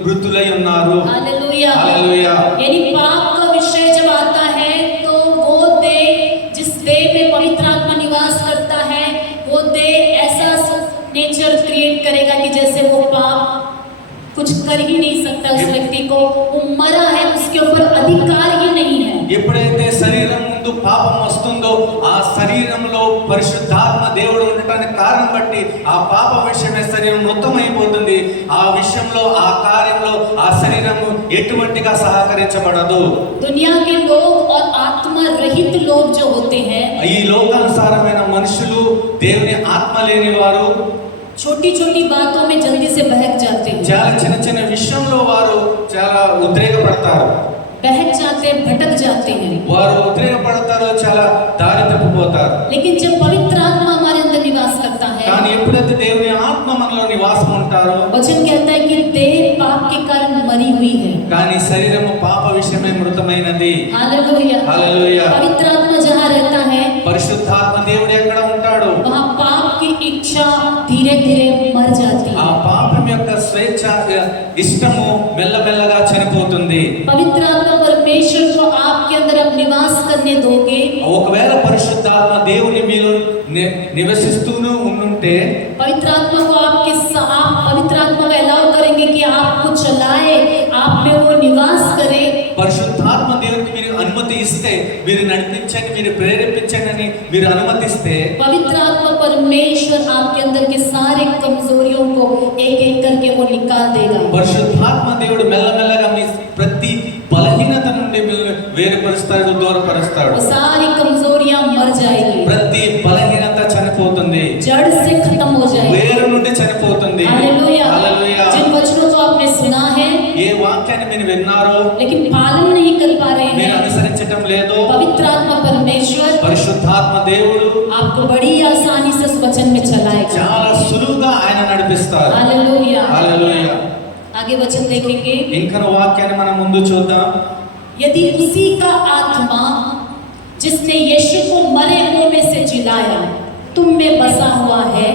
మృతులై ఉన్నారు. हालेलुया। హల్లెలూయా. यानी पाप का विषय जब आता है तो वो देह, जिस देह में पवित्र आत्मा निवास करता है, वो देह ऐसा नेचर क्रिएट करेगा कि जैसे वो पाप कुछ कर ही नहीं सकता उस व्यक्ति को, वो मरा है, उसके ऊपर अधिकार ही नहीं है। ఎప్పుడైతే శరీరం ముందు పాపం వస్తుందో ఆ శరీరంలో పరిశుద్ధాత్మ దేవుడు ఉండటానికి కారణం బట్టి ఆ పాప విషయమే శరీరం మృతమైపోతుంది. ఆ విషయంలో ఆ కార్యంలో ఆ శరీరము ఎటువంటిగా సహకరించబడదు. दुनिया के लोग और आत्मा रहित लोग जो होते हैं, ఈ లోకానుసారమైన మనుషులు, దేవుని ఆత్మ లేని వారు छोटी छोटी बातों में जल्दी से बहक जाते हैं, చాలా చిన్న చిన్న విషయంలో వారు చాలా ఉద్రేకపడతారు. बहक जाते हैं, भटक जाते हैं। వారు ఉద్రేకపడతారు, చాలా దారి తప్పిపోతారు. लेकिन जब पवित्र आत्मा हमारे अंदर निवास करता है, కానీ ఎప్పుడైతే దేవుని ఆత్మ మనలో నివాసం ఉంటారో, वचन कहता है कि देह पाप के कारण मरी हुई है। కానీ శరీరము పాప విషయమై మృతమైనది. हालेलुया। హల్లెలూయా. पवित्र आत्मा जहाँ रहता है పరిశుద్ధాత్మ దేవుడు ఎక్కడ ఉంటాడు, वहाँ पाप की इच्छा धीरे धीरे मर जाती ఆ है। పాపం యొక్క స్వేచ్ఛ ఇష్టము మెల్లమెల్లగా చనిపోతుంది. पवित्र आत्मा परमेश्वर को आपके अंदर अब निवास करने दोगे, ఒకవేళ పరిశుద్ధాత్మ దేవుని మీలో నివసిస్తూను ఉంటే, पवित्र आत्मा को आप पवित्र आत्मा को अलाउ करेंगे कि आपको चलाए, आप में वो निवास करे, పరిశుద్ధాత్మ దేవునికి మీరు అనుమతి ఇస్తే, మీరు నడిపించండి, మీరు ప్రేరేపించండి అని మీరు అనుమతిస్తే, पवित्र आत्मा परमेश्वर आपके अंदर के सारे कमजोरियों को एक एक करके वो निकाल देगा। పరిశుద్ధాత్మ దేవుడు మెల్లమెల్లగా మీ ప్రతి బలహీనత నుండి వేరుపరుస్తాడు, దూరపరుస్తాడు. वो सारी कमजोरियां मर जाएगी, ప్రతి బలహీనత చనిపోతుంది, जड़ से खत्म हो जाएगी। వేరు నుండి చనిపోతుంది. हालेलुया। హల్లెలూయా. जिन वचनों को आपने सुना ఏ వాక్యాన్ని మీరు విన్నారో लेकिन पालन नहीं कर पा रहे మీరు हैं, అనుసరించటం లేదో पवित्र आत्मा परमेश्वर పరిశుద్ధాత్మ దేవుడు आपको बड़ी आसानी से उस वचन में चलाएगा। చాలా సులువుగా ఆయన నడిపిస్తారు. हालेलुया। హల్లెలూయా. आगे वचन देखेंगे, ఇంకను వాక్యాన్ని మనం ముందు చూద్దాం. यदि उसी का आत्मा जिसने यीशु को मरे हुओं में से जिलाया तुम में बसा हुआ है,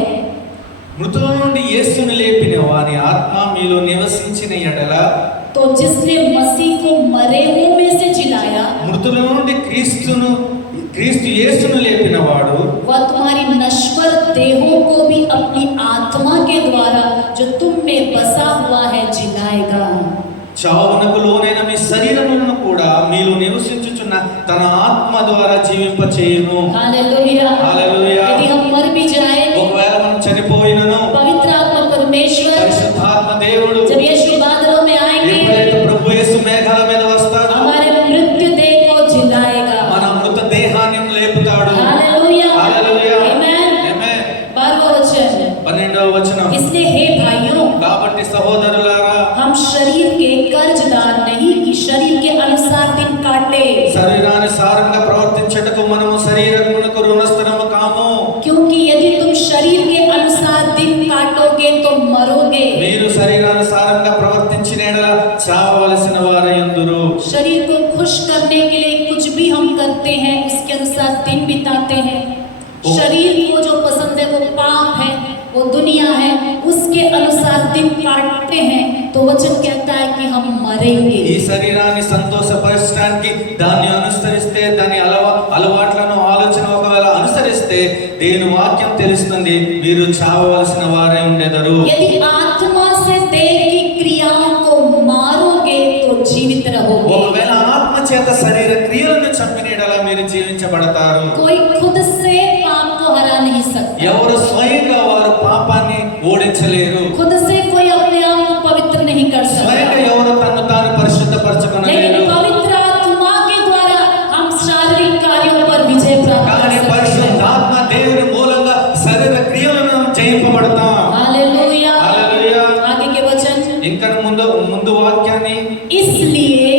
మృతుల నుండి యేసుని లేపిన వాని ఆత్మ మీలో నివసించిన ఎడల, तो जिसने मसीह को मरे हुओं में से जिलाया మృతుల నుండి క్రీస్తు యేసును లేపిన వాడు वह तुम्हारी नश्वर देहों को भी अपनी आत्मा के द्वारा जो तुम में बसा हुआ है जिलाएगा। చావునకు లోనైన మీ శరీరములను కూడా మీలో నివసించుచున్న తన ఆత్మ ద్వారా జీవింపచేయును. हालेलुया। हालेलुया। यदि हम मर भी जाए, ఒకవేళ మనం చనిపోయినను पवित्र आत्मा परमेश्वर పరిశుద్ధాత్మ దేవుడు जब यीशु बादलों में आएंगे ఎప్పుడైతే ప్రభు యేసు మేఘాల మీద వస్తాడో हमारे मृत्यु देह को जिलाएगा। మన మృత దేహాన్ని లేపుతాడు. हालेलुया। హల్లెలూయా. आमेन। ఆమేన్. 12वां वचन, 12వ వచనం. इसलिए हे भाइयों, కాబట్టి సహోదరులారా, हम शरीर के कर्जदार नहीं कि शरीर के अनुसार दिन काटे, శరీరానుసారంగా ప్రవర్తించటకు మనము శరీరమునకు రుణస్థులము కాము. क्योंकि यदि तुम शरीर के अनुसार दिन काटोगे तो मरोगे। మీరు శరీరానుసారంగా ప్రవర్తించిన ఎడల చావవలసిన వారయుందురు. शरीर को खुश करने के लिए कुछ भी हम करते हैं उसके अनुसार दिन बिताते हैं। शरीर को जो पसंद है वो पाप है, वो दुनिया है, उसके अनुसार दिन काटते हैं तो वचन कहता है कि हम मरेंगे। ఈ శరీరాన్ని సంతోషపరచడానికి దాన్ని అనుసరిస్తే, దాని అలవాట్లను ఆలోచన ఒకవేళ అనుసరిస్తే దేవుని వాక్యం తెలుస్తుంది, మీరు చావవలసిన వారే ఉండేదరు. यदि आत्मा से देह की क्रियाओं को मारोगे तो जीवित रहोगे। ఒకవేళ ఆత్మ చేత శరీర క్రియలను చంపిన ఎడల మీరు జీవించబడతారు. कोई खुद से पाप को हरा नहीं सकता, ఎవరు స్వయంగా వారు పాపాన్ని ఓడించలేరు. खुद से कोई अपने आप को पवित्र नहीं कर స్వయంగా सकता, ఎవరు తను తాను लेकिन పరిశుద్ధపరచుకొనలేరు. पवित्र आत्मा के द्वारा हम शारीरिक कार्यों पर विजय प्राप्त कर కానీ सकते हैं। పరిశుద్ధాత్మ దేవుని మూలంగా శరీర క్రియలను జయింపబడతాం. हालेलुया। హల్లెలూయా. आगे के वचन, ఇంకా ముందు వాక్యాన్ని, इसलिए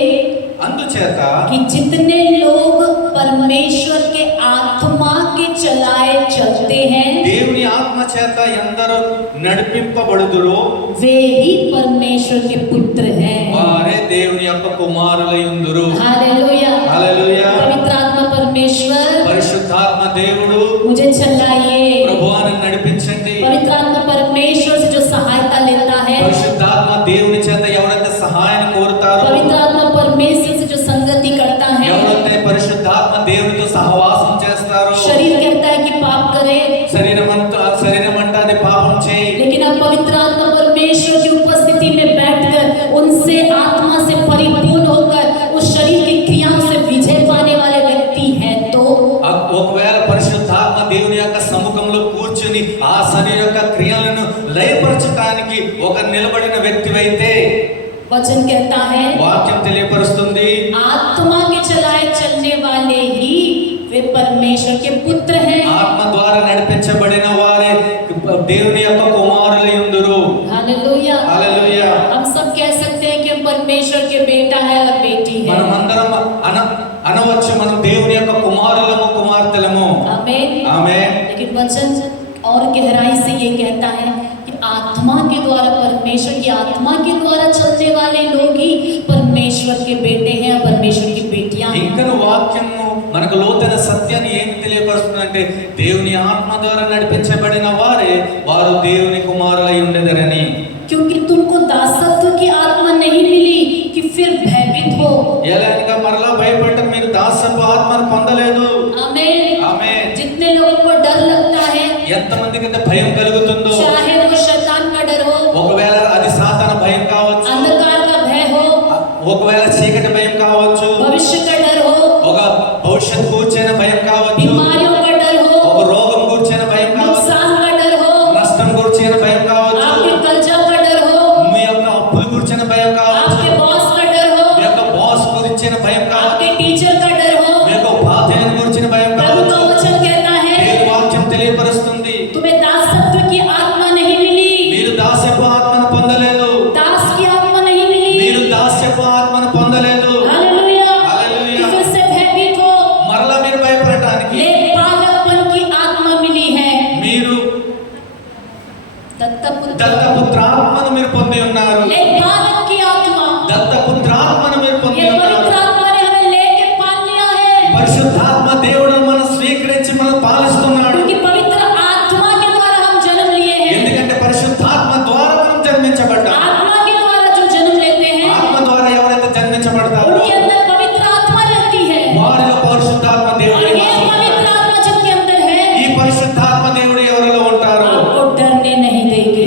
అందుచేత कि जितने लोग परमेश्वर के आत्मा के चलाए चलते हैं దేవుని ఆత్మ చేత ఎందరూ నడిపింపబడుదురో वे ही परमेश्वर के पुत्र हैं। వారే దేవుని యొక్క కుమారులయుందురు. हालेलुया। హల్లెలూయా. पवित्र आत्मा परमेश्वर పరిశుద్ధాత్మ దేవుడు मुझे चलाइए। ప్రభువాన్ని నడిపించండి. पवित्र आत्मा परमेश्वर से जो सहायता लेता है, పరిశుద్ధాత్మ దేవుని చేత ఎవరైతే సహాయాన్ని కోరుతారో, पवित्र आत्मा परमेश्वर से जो संगति करता है, ఎవరైతే పరిశుద్ధాత్మ దేవునితో సహవాసం చేస్తారో, शरीर कहता है कि पाप करे, శరీరం అంటాది పాపం చేయి, लेकिन अब पवित्र आत्मा परमेश्वर की उपस्थिति में बैठकर उनसे आत्मा से परिपूर्ण होकर उस शरीर की क्रियाओं से विजय पाने वाले व्यक्ति है तो ఒకవేళ పరిశుద్ధాత్మ దేవుని యొక్క సముఖంలో కూర్చుని ఆ శరీర యొక్క క్రియలను లయపరచడానికి ఒక నిలబడిన వ్యక్తివైతే, वचन कहता है వాక్యం తెలియపరుస్తుంది, आत्मा के चलाए चलने वाले ही वे परमेश्वर के पुत्र हैं। ఆత్మ ద్వారా నడిపించబడిన వారే దేవుని యొక్క కుమారులయుందురు. हालेलुया। హల్లెలూయా. हम सब कह सकते हैं कि हम परमेश्वर के बेटा है और बेटी है। మనమందరం అనవచ్చు, మనం దేవుని యొక్క కుమారులము కుమార్తెలము. आमीन। ఆమేన్. लेकिन वचन और गहराई से ये कहता है कि आत्मा के द्वारा, परमेश्वर की आत्मा के द्वारा चलने वाले लोग ही परमेश्वर के बेटे हैं और परमेश्वर की बेटियां हैं। ఇంకను వాక్యము మనకు లోతైన సత్యాన్ని ఏమి తెలియపరుస్తుందంటే, దేవుని ఆత్మ ద్వారా నడిపించబడిన వారు దేవుని కుమారులై ఉండేదరని. क्योंकि तुमको दासत्व की आत्मा नहीं मिली कि फिर भयभीत हो। ఎలాగా మరలా భయపడటం, మీరు దాసత్వ ఆత్మను పొందలేదు. आमीन। ఆమేన్. जितने लोगों को डर लगता है, ఎంతమందికి అయితే భయం కలుగుతుందో, चाहे वो शैतान का डर हो, ఒకవేళ అది సాతాన భయం కావచ్చు, अंधकार का भय हो, ఒకవేళ చీకటి భయం కావచ్చు, भविष्य का डर हो, ఒక భవిష్యత్ కూర్చిన భయం కావచ్చు, बीमारियों का डर हो, ఒక రోగం కూర్చిన భయం కావచ్చు, नुकसान का डर हो, నష్టం కూర్చిన భయం కావచ్చు, आपके कर्जा का डर हो, మీ యొక్క అప్పులు కూర్చిన భయం కావచ్చు, आपके बॉस का डर हो, మీ యొక్క బాస్ గురించిన భయం కావచ్చు, आपके टीचर का डर हो। మీ యొక్క ఉపాధ్యాయుని గురించిన భయం प्रभु का కావచ్చు. वचन कहता है దేవుని వాక్యం తెలియపరుస్తుంది, तुम्हें दासत्व की आत्मा नहीं मिली, మీరు దాసత్వ ఆత్మను పొందలేదు, दास की आत्मा नहीं मिली, మీరు ఆత్మను పొందలేదు. Hallelujah hallelujah. कि फिर से भयभीत हो, మరలా మీరు భయపడటానికి ले बालकपन की आत्मा मिली है, మీరు దత్తపుత్రాత్మను మీరు పొంది ఉన్నారు. ले बालक की आत्मा, దత్తపుత్రాత్మను మీరు పొంది ये ఉన్నారు. पवित्र आत्मा ने हमें लेके पाल लिया है, పరిశుద్ధాత్మ దేవుడు మనం స్వీకరించి మనం పాలిస్తున్నాడు. क्योंकि पवित्र आत्मा के द्वारा हम जन्म लिए हैं। ఎందుకంటే పరిశుద్ధాత్మ ద్వారా మనం జన్మించబడ్డాం. आत्मा के द्वारा जो जन्म लेते हैं, ఆత్మ ద్వారా ఎవరైతే జన్మించబడతారో उनके अंदर पवित्र आत्मा रहती है, వారిలో పరిశుద్ధాత్మ और దేవుడు ये पवित्र आत्मा जिनके अंदर है, ఈ పరిశుద్ధాత్మ దేవుడు ఎవరిలో ఉంటారో आपको डरने नहीं देगी।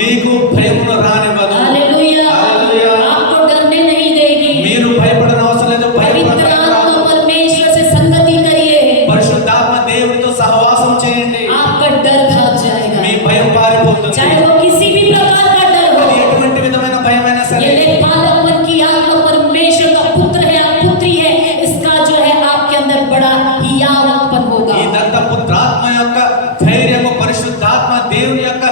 మీకు భయమును రానివ్వదు. Hallelujah, hallelujah. आपको डरने नहीं देगी। మీరు భయపడనవసరం అవసరం లేదు. पवित्र आत्मा परमेश्वर से संगति करिए, పరిశుద్ధాత్మ దేవుడితో సహవాసం చేయండి. आपका डर भाग जाएगा, మీ భయం పారిపోతుంది. चाहे वो किसी भी प्रकार का डर అది हो। ఎటువంటి విధమైన భయమైనా సరే ये ले बालकपन की आत्मा परमेश्वर का पुत्र है या पुत्री है, इसका जो है आपके अंदर बड़ा हियाव उत्पन्न होगा। ఈ దత్తపుత్రాత్మ యొక్క ధైర్యము పరిశుద్ధాత్మ దేవుని యొక్క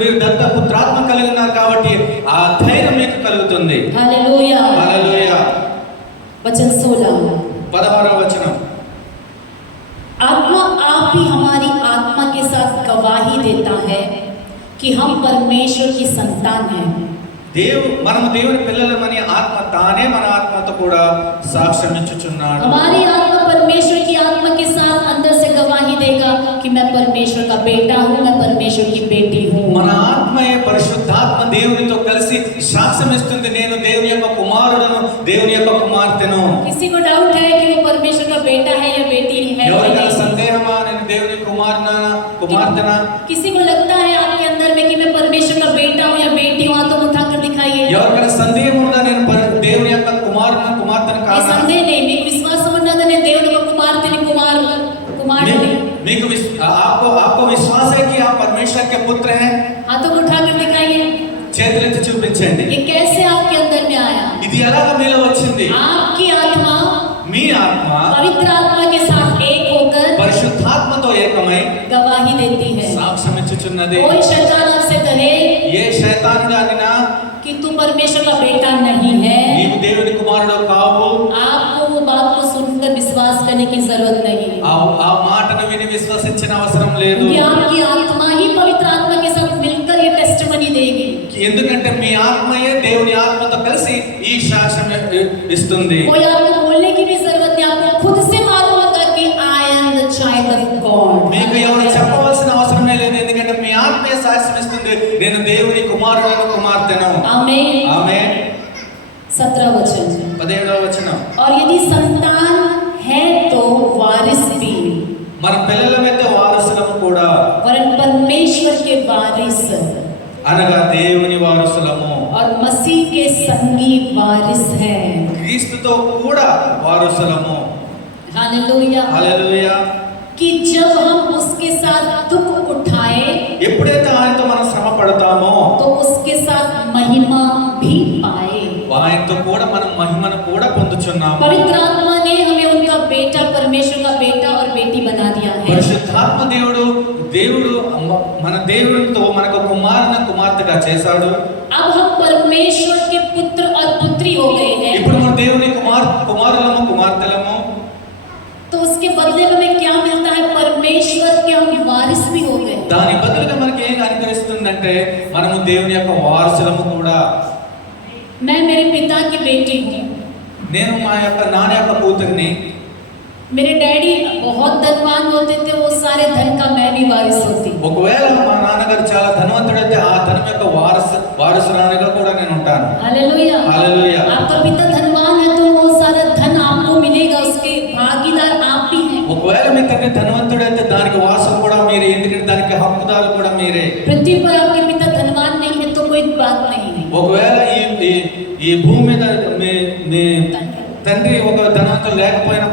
మీరు దత్తపుత్రాత్మ కలిగి ఉన్నారు కాబట్టి ఆ ధైర్యం మీకు కలుగుతుంది. हालेलुया। హల్లెలూయా. वचन 16, 16వ వచనం. आत्मा आप ही हमारी आत्मा के साथ गवाही देता है कि हम परमेश्वर की संतान हैं। మనము దేవుని పిల్లలమని ఆత్మ తానే మన ఆత్మతో కూడా సాక్ష్యం ఇచ్చుచున్నాడు. हमारी आत्मा परमेश्वर की आत्मा के साथ अंदर से गवाही देगा कि मैं परमेश्वर का बेटा हूँ, मैं परमेश्वर की बेटी हूँ। మన ఆత్మయే పరిశుద్ధాత్మ దేవునితో కలిసి సాక్ష్యం ఇస్తుంది, నేను దేవుని యొక్క కుమారుడను, దేవుని యొక్క కుమార్తెను. किसी को डाउट है कि वो परमेश्वर का बेटा है या बेटी है? ఎవరికైనా సందేహమా నేను దేవుని కుమార్తెనా? किसी को लगता है आपके अंदर में कि मैं परमेश्वर का बेटा हूँ या बेटी हूँ? तो उठाकर दिखाइए। ఎవరికైనా సందేహం ఉందా నేను దేవుని యొక్క కుమార్తెను ये కాదా? संदेह नहीं, మీకు విశ్వాసం ఉన్నదా నేను దేవుని యొక్క కుమార్తెని కుమారుడిని? మీకు आपको विश्वास है कि आप परमेश्वर के पुत्र हैं? हाथों को उठाकर दिखाइए। చేతులెత్తి చూపించండి. ये कैसे आपके अंदर में आया? ఇది ఎలాగ మీలో వచ్చింది? आपकी आत्मा మీ ఆత్మ पवित्र आत्मा के साथ एक होकर పరిశుద్ధాత్మతో ఏకమై गवाही देती है। సాక్ష్యం ఇచ్చుచున్నది. कोई शैतान आपसे कहे ఏ శైతానుడు అనినా कि तू परमेश्वर का बेटा नहीं है, నీవు దేవుని కుమారుడు కావు, आपको वो बात को सुनकर विश्वास करने की जरूरत नहीं, ఆ మాటను విని విశ్వసించిన అవసరం లేదు. क्योंकि आपकी आत्मा ही पवित्र आत्मा के साथ मिलकर ये टेस्टिमनी देगी। ఎందుకంటే మీ ఆత్మయే దేవుని ఆత్మతో కలిసి ఈ సాక్ష్యం ఇస్తుంది. कोई आपको बोलने की भी जरूरत नहीं, आपको खुद से मालूम होगा कि I am the child of God. మీకు ఎవరు చెప్పవలసిన అవసరమే లేదు, ఎందుకంటే మీ ఆత్మీయ సాక్ష్యం ఇస్తుంది, నేను దేవుని కుమారుడను కుమార్తెను. आमीन। ఆమేన్. 17 वचन, 17వ వచనం. और यदि संतान है तो वारिस भी, మన పిల్లలమైతే వారసులము కూడా, वरन परमेश्वर के वारिस అనగా దేవుని వారసులము, और मसीह के संगी वारिस है। క్రీస్తుతో కూడా వారసులము. हालेलुया। హల్లెలూయా. कि जब हम उसके साथ दुख उठाए ఎప్పుడైతే ఆయనతో మనం శ్రమ పడతామో तो उसके साथ महिमा भी पाए। ఆయనతో కూడా మనం మహిమను కూడా పొందుచున్నాము. पवित्र आत्मा ने हमें उनका बेटा, परमेश्वर का बेटा और बेटी बना दिया है। పరిశుద్ధాత్మ దేవుడు మన దేవుడితో మనకు కుమారుని కుమార్తెగా చేశాడు. अब हम परमेश्वर के पुत्र और पुत्री हो गए हैं। ఇప్పుడు మన దేవుని కుమారులము కుమార్తెలము. तो उसके बदले में हमें क्या मिलता है? परमेश्वर के हम वारिस भी हो गए। దాని బదులుగా మనకి ఏం అనుగ్రహిస్తుందంటే మనము దేవుని యొక్క వారసులము కూడా. मैं मेरे पिता की बेटी हूँ। నేను మా యొక్క నాన్న యొక్క కూతుర్ని. मेरे डैडी बहुत धनवान होते थे, वो सारे धन का मैं भी वारिस होती। ఒకవేళ మా నాన్నగారు చాలా ధనవంతుడైతే ఆ ధనం యొక్క వారసురానిగా కూడా నేను ఉంటాను. हालेलुया। हालेलुया। आपका पिता धनवान है तो वो सारा धन आपको मिलेगा, उसके भागीदार आप भी हैं। ఒకవేళ మీ తండ్రి ధనవంతుడైతే దానికి వారసులు కూడా మీరే, ఎందుకంటే దానికి హక్కుదారులు కూడా మీరే. पृथ्वी पर आपके पिता धनवान नहीं है तो कोई बात नहीं है। ఒకవేళ ఈ భూమి మీద మీ తండ్రి ఒక ధనవంతుడు లేకపోయినా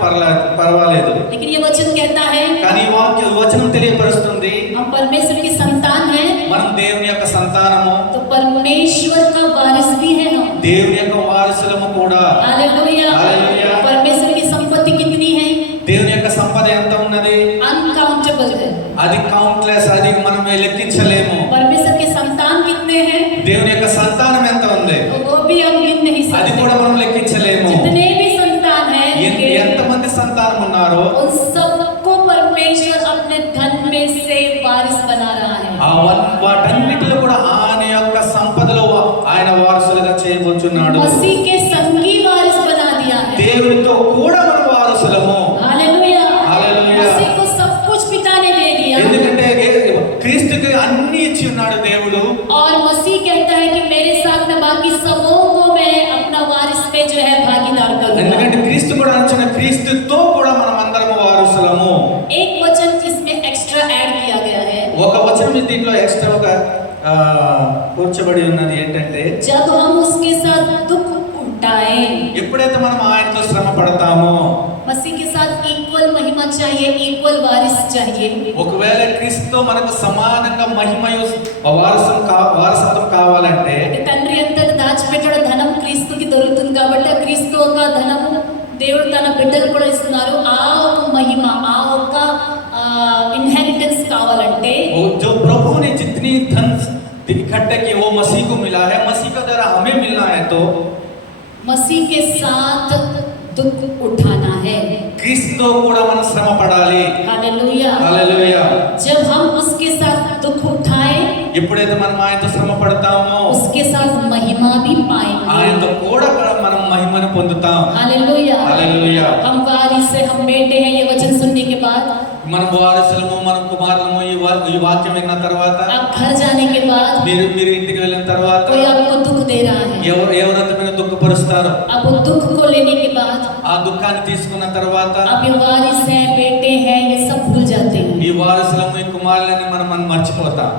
పర్వాలేదు, लेकिन ये वचन कहता है కానీ ఈ వచనం తెలియపరుస్తుంది हम परमेश्वर की संतान हैं, మనం దేవుని యొక్క సంతానము, तो परमेश्वर का वारिस भी है हम। దేవుని యొక్క వారసులము కూడా. हालेलुया। हालेलुया। परमेश्वर की संपत्ति कितनी है? దేవుని యొక్క సంపద ఎంత ఉన్నది? अनकाउंटेबल है। అది కౌంట్లెస్, అది మనం లెక్కించలేము. परमेश्वर के संतान कितने हैं? దేవుని యొక్క సంతానం ఎంత ఉంది? वो भी हम गिन नहीं అది सकते। కూడా మనం లెక్కించలేము. जितने भी संतान हैं उनके, ఎంతమంది సంతానం ఉన్నారో उन सबको परमेश्वर अपने धन में से वारिस बना रहा है। వాటన్నిటిలో కూడా ఆయన యొక్క సంపదలో ఆయన వారసులుగా చేయబోతున్నాడు. मसीह के संगी वारिस बना दिया है। దేవునితో కూడా మనం వారసులము. हालेलुया। हालेलुया। मसीह को सब कुछ पिता ने दे दिया ఎందుకంటే క్రీస్తుకి అన్ని ఇచ్చి ఉన్నాడు దేవుడు. और मसीह कहता है कि मेरे साथ में बाकी सबों को मैं अपना वारिस में जो है भागीदार ఎందుకంటే करूंगा। క్రీస్తు కూడా అంచిన క్రీస్తుతో కూడా మనం అందరము వారసులము. एक वचन इसमें एक्स्ट्रा ऐड किया गया है। ఒక వచనం దీంట్లో ఎక్స్ట్రా ఒక కూర్చబడి ఉన్నది ఏంటంటే, जब हम उसके साथ दुख उठाएं, ఎప్పుడైతే మనం ఆయనతో శ్రమ పడతామో, मसीह के साथ इक्वल महिमा चाहिए, इक्वल वारिस चाहिए। ఒకవేళ క్రీస్తుతో మనకు సమానంగా మహిమయు వారసత్వం కావాలంటే, తండ్రి అంతట దాచిపెట్టిన ధనం క్రీస్తుకి దొరుకుతుంది కాబట్టి ఆ క్రీస్తు ఒక ధనము దేవుడు తన బిడ్డలు కూడా ఇస్తున్నారు. ఆ ఒక మహిమ, ఆ ఒక ఇన్హెరిటెన్స్ కావాలంటే वो जो प्रभु ने जितनी धन इकट्ठा की वो मसीह को मिला है, मसीह का द्वारा हमें मिलना है, तो मसीह के साथ दुख उठाना है। క్రీస్తుతో కూడా మనం శ్రమ పడాలి. हालेलुया। హల్లెలూయా. जब हम उसके साथ दुख उठाए, ఎప్పుడైతే మనం ఆయనతో శ్రమ పడతామో उसके साथ महिमा भी पाएंगे। ఆయనతో కూడా మనం మహిమను పొందుతాం. हालेलुया। హల్లెలూయా. हम वारिस से हम बेटे हैं, ये वचन सुनने के बाद, మనం వారసులము, మనం కుమారులము, ఈ వాక్యం విన్న తర్వాత, आप घर जाने के बाद మీరు ఇంటికి వెళ్ళిన తర్వాత कोई आपको दुख दे रहा है, ఎవరంతా మీరు దుఃఖపరుస్తారు. अब वो दुख को लेने के बाद ఆ దుఃఖాన్ని తీసుకున్న తర్వాత आप ये वारिस हैं, बेटे हैं, ये सब भूल जाते हैं। ఈ వారసులము, ఈ కుమారులని మనం మర్చిపోతాం.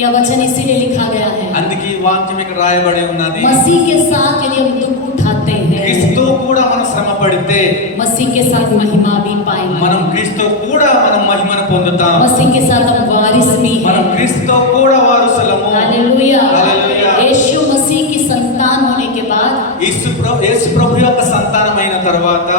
यह वचन इसीलिए लिखा गया है। అందుకే ఈ వాక్యం ఇక్కడ రాయబడి ఉన్నది. मसीह के साथ यदि हम दुख उठाते हैं, క్రీస్తుతో కూడా మనం శ్రమ పడితే मसीह के साथ महिमा भी पाएंगे। మనం క్రీస్తుతో కూడా మనం మహిమను పొందుతాం. मसीह के साथ हम वारिस भी మనం हैं। క్రీస్తుతో కూడా వారసులము. हालेलुया। हालेलुया। यीशु मसीह की संतान होने के बाद యేసు ప్రభు యొక్క సంతానమైన తర్వాత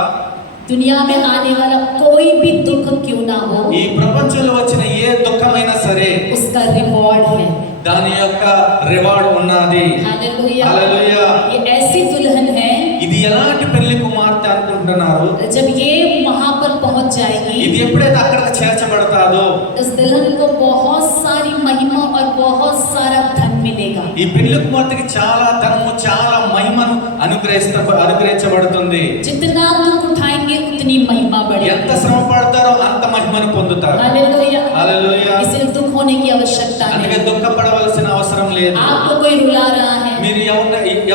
दुनिया में आने वाला कोई भी दुख क्यों ना हो, ఈ ప్రపంచంలో వచ్చిన ఏ దుఃఖమైనా సరే उसका रिवॉर्ड है। దాని యొక్క రివార్డ్ ఉన్నది. हालेलुया। हालेलुया। ये ऐसी दुल्हन है, ఇది ఎలాంటి పెళ్లి కుమార్తె అనుకుంటున్నారు? जब ये वहां पर पहुंच जाएगी, ఇది ఎప్పుడైతే అక్కడికి చేర్చబడతాదో इस दुल्हन को बहुत सारी महिमा और बहुत सारा धन मिलेगा। ఈ పెళ్లి కుమార్తెకి చాలా ధనము, చాలా మహిమను అనుగ్రహించబడుతుంది. जितना दुख उठाएंगे उतनी महिमा ఎంత बढ़ेगी। శ్రమ పడతారో అంత మహిమను పొందుతారు. हालेलुया। హల్లెలూయా. इसलिए दुख होने की आवश्यकता అందుకే नहीं। దుఃఖపడవలసిన అవసరం లేదు. आपको कोई रुला रहा है, మీరు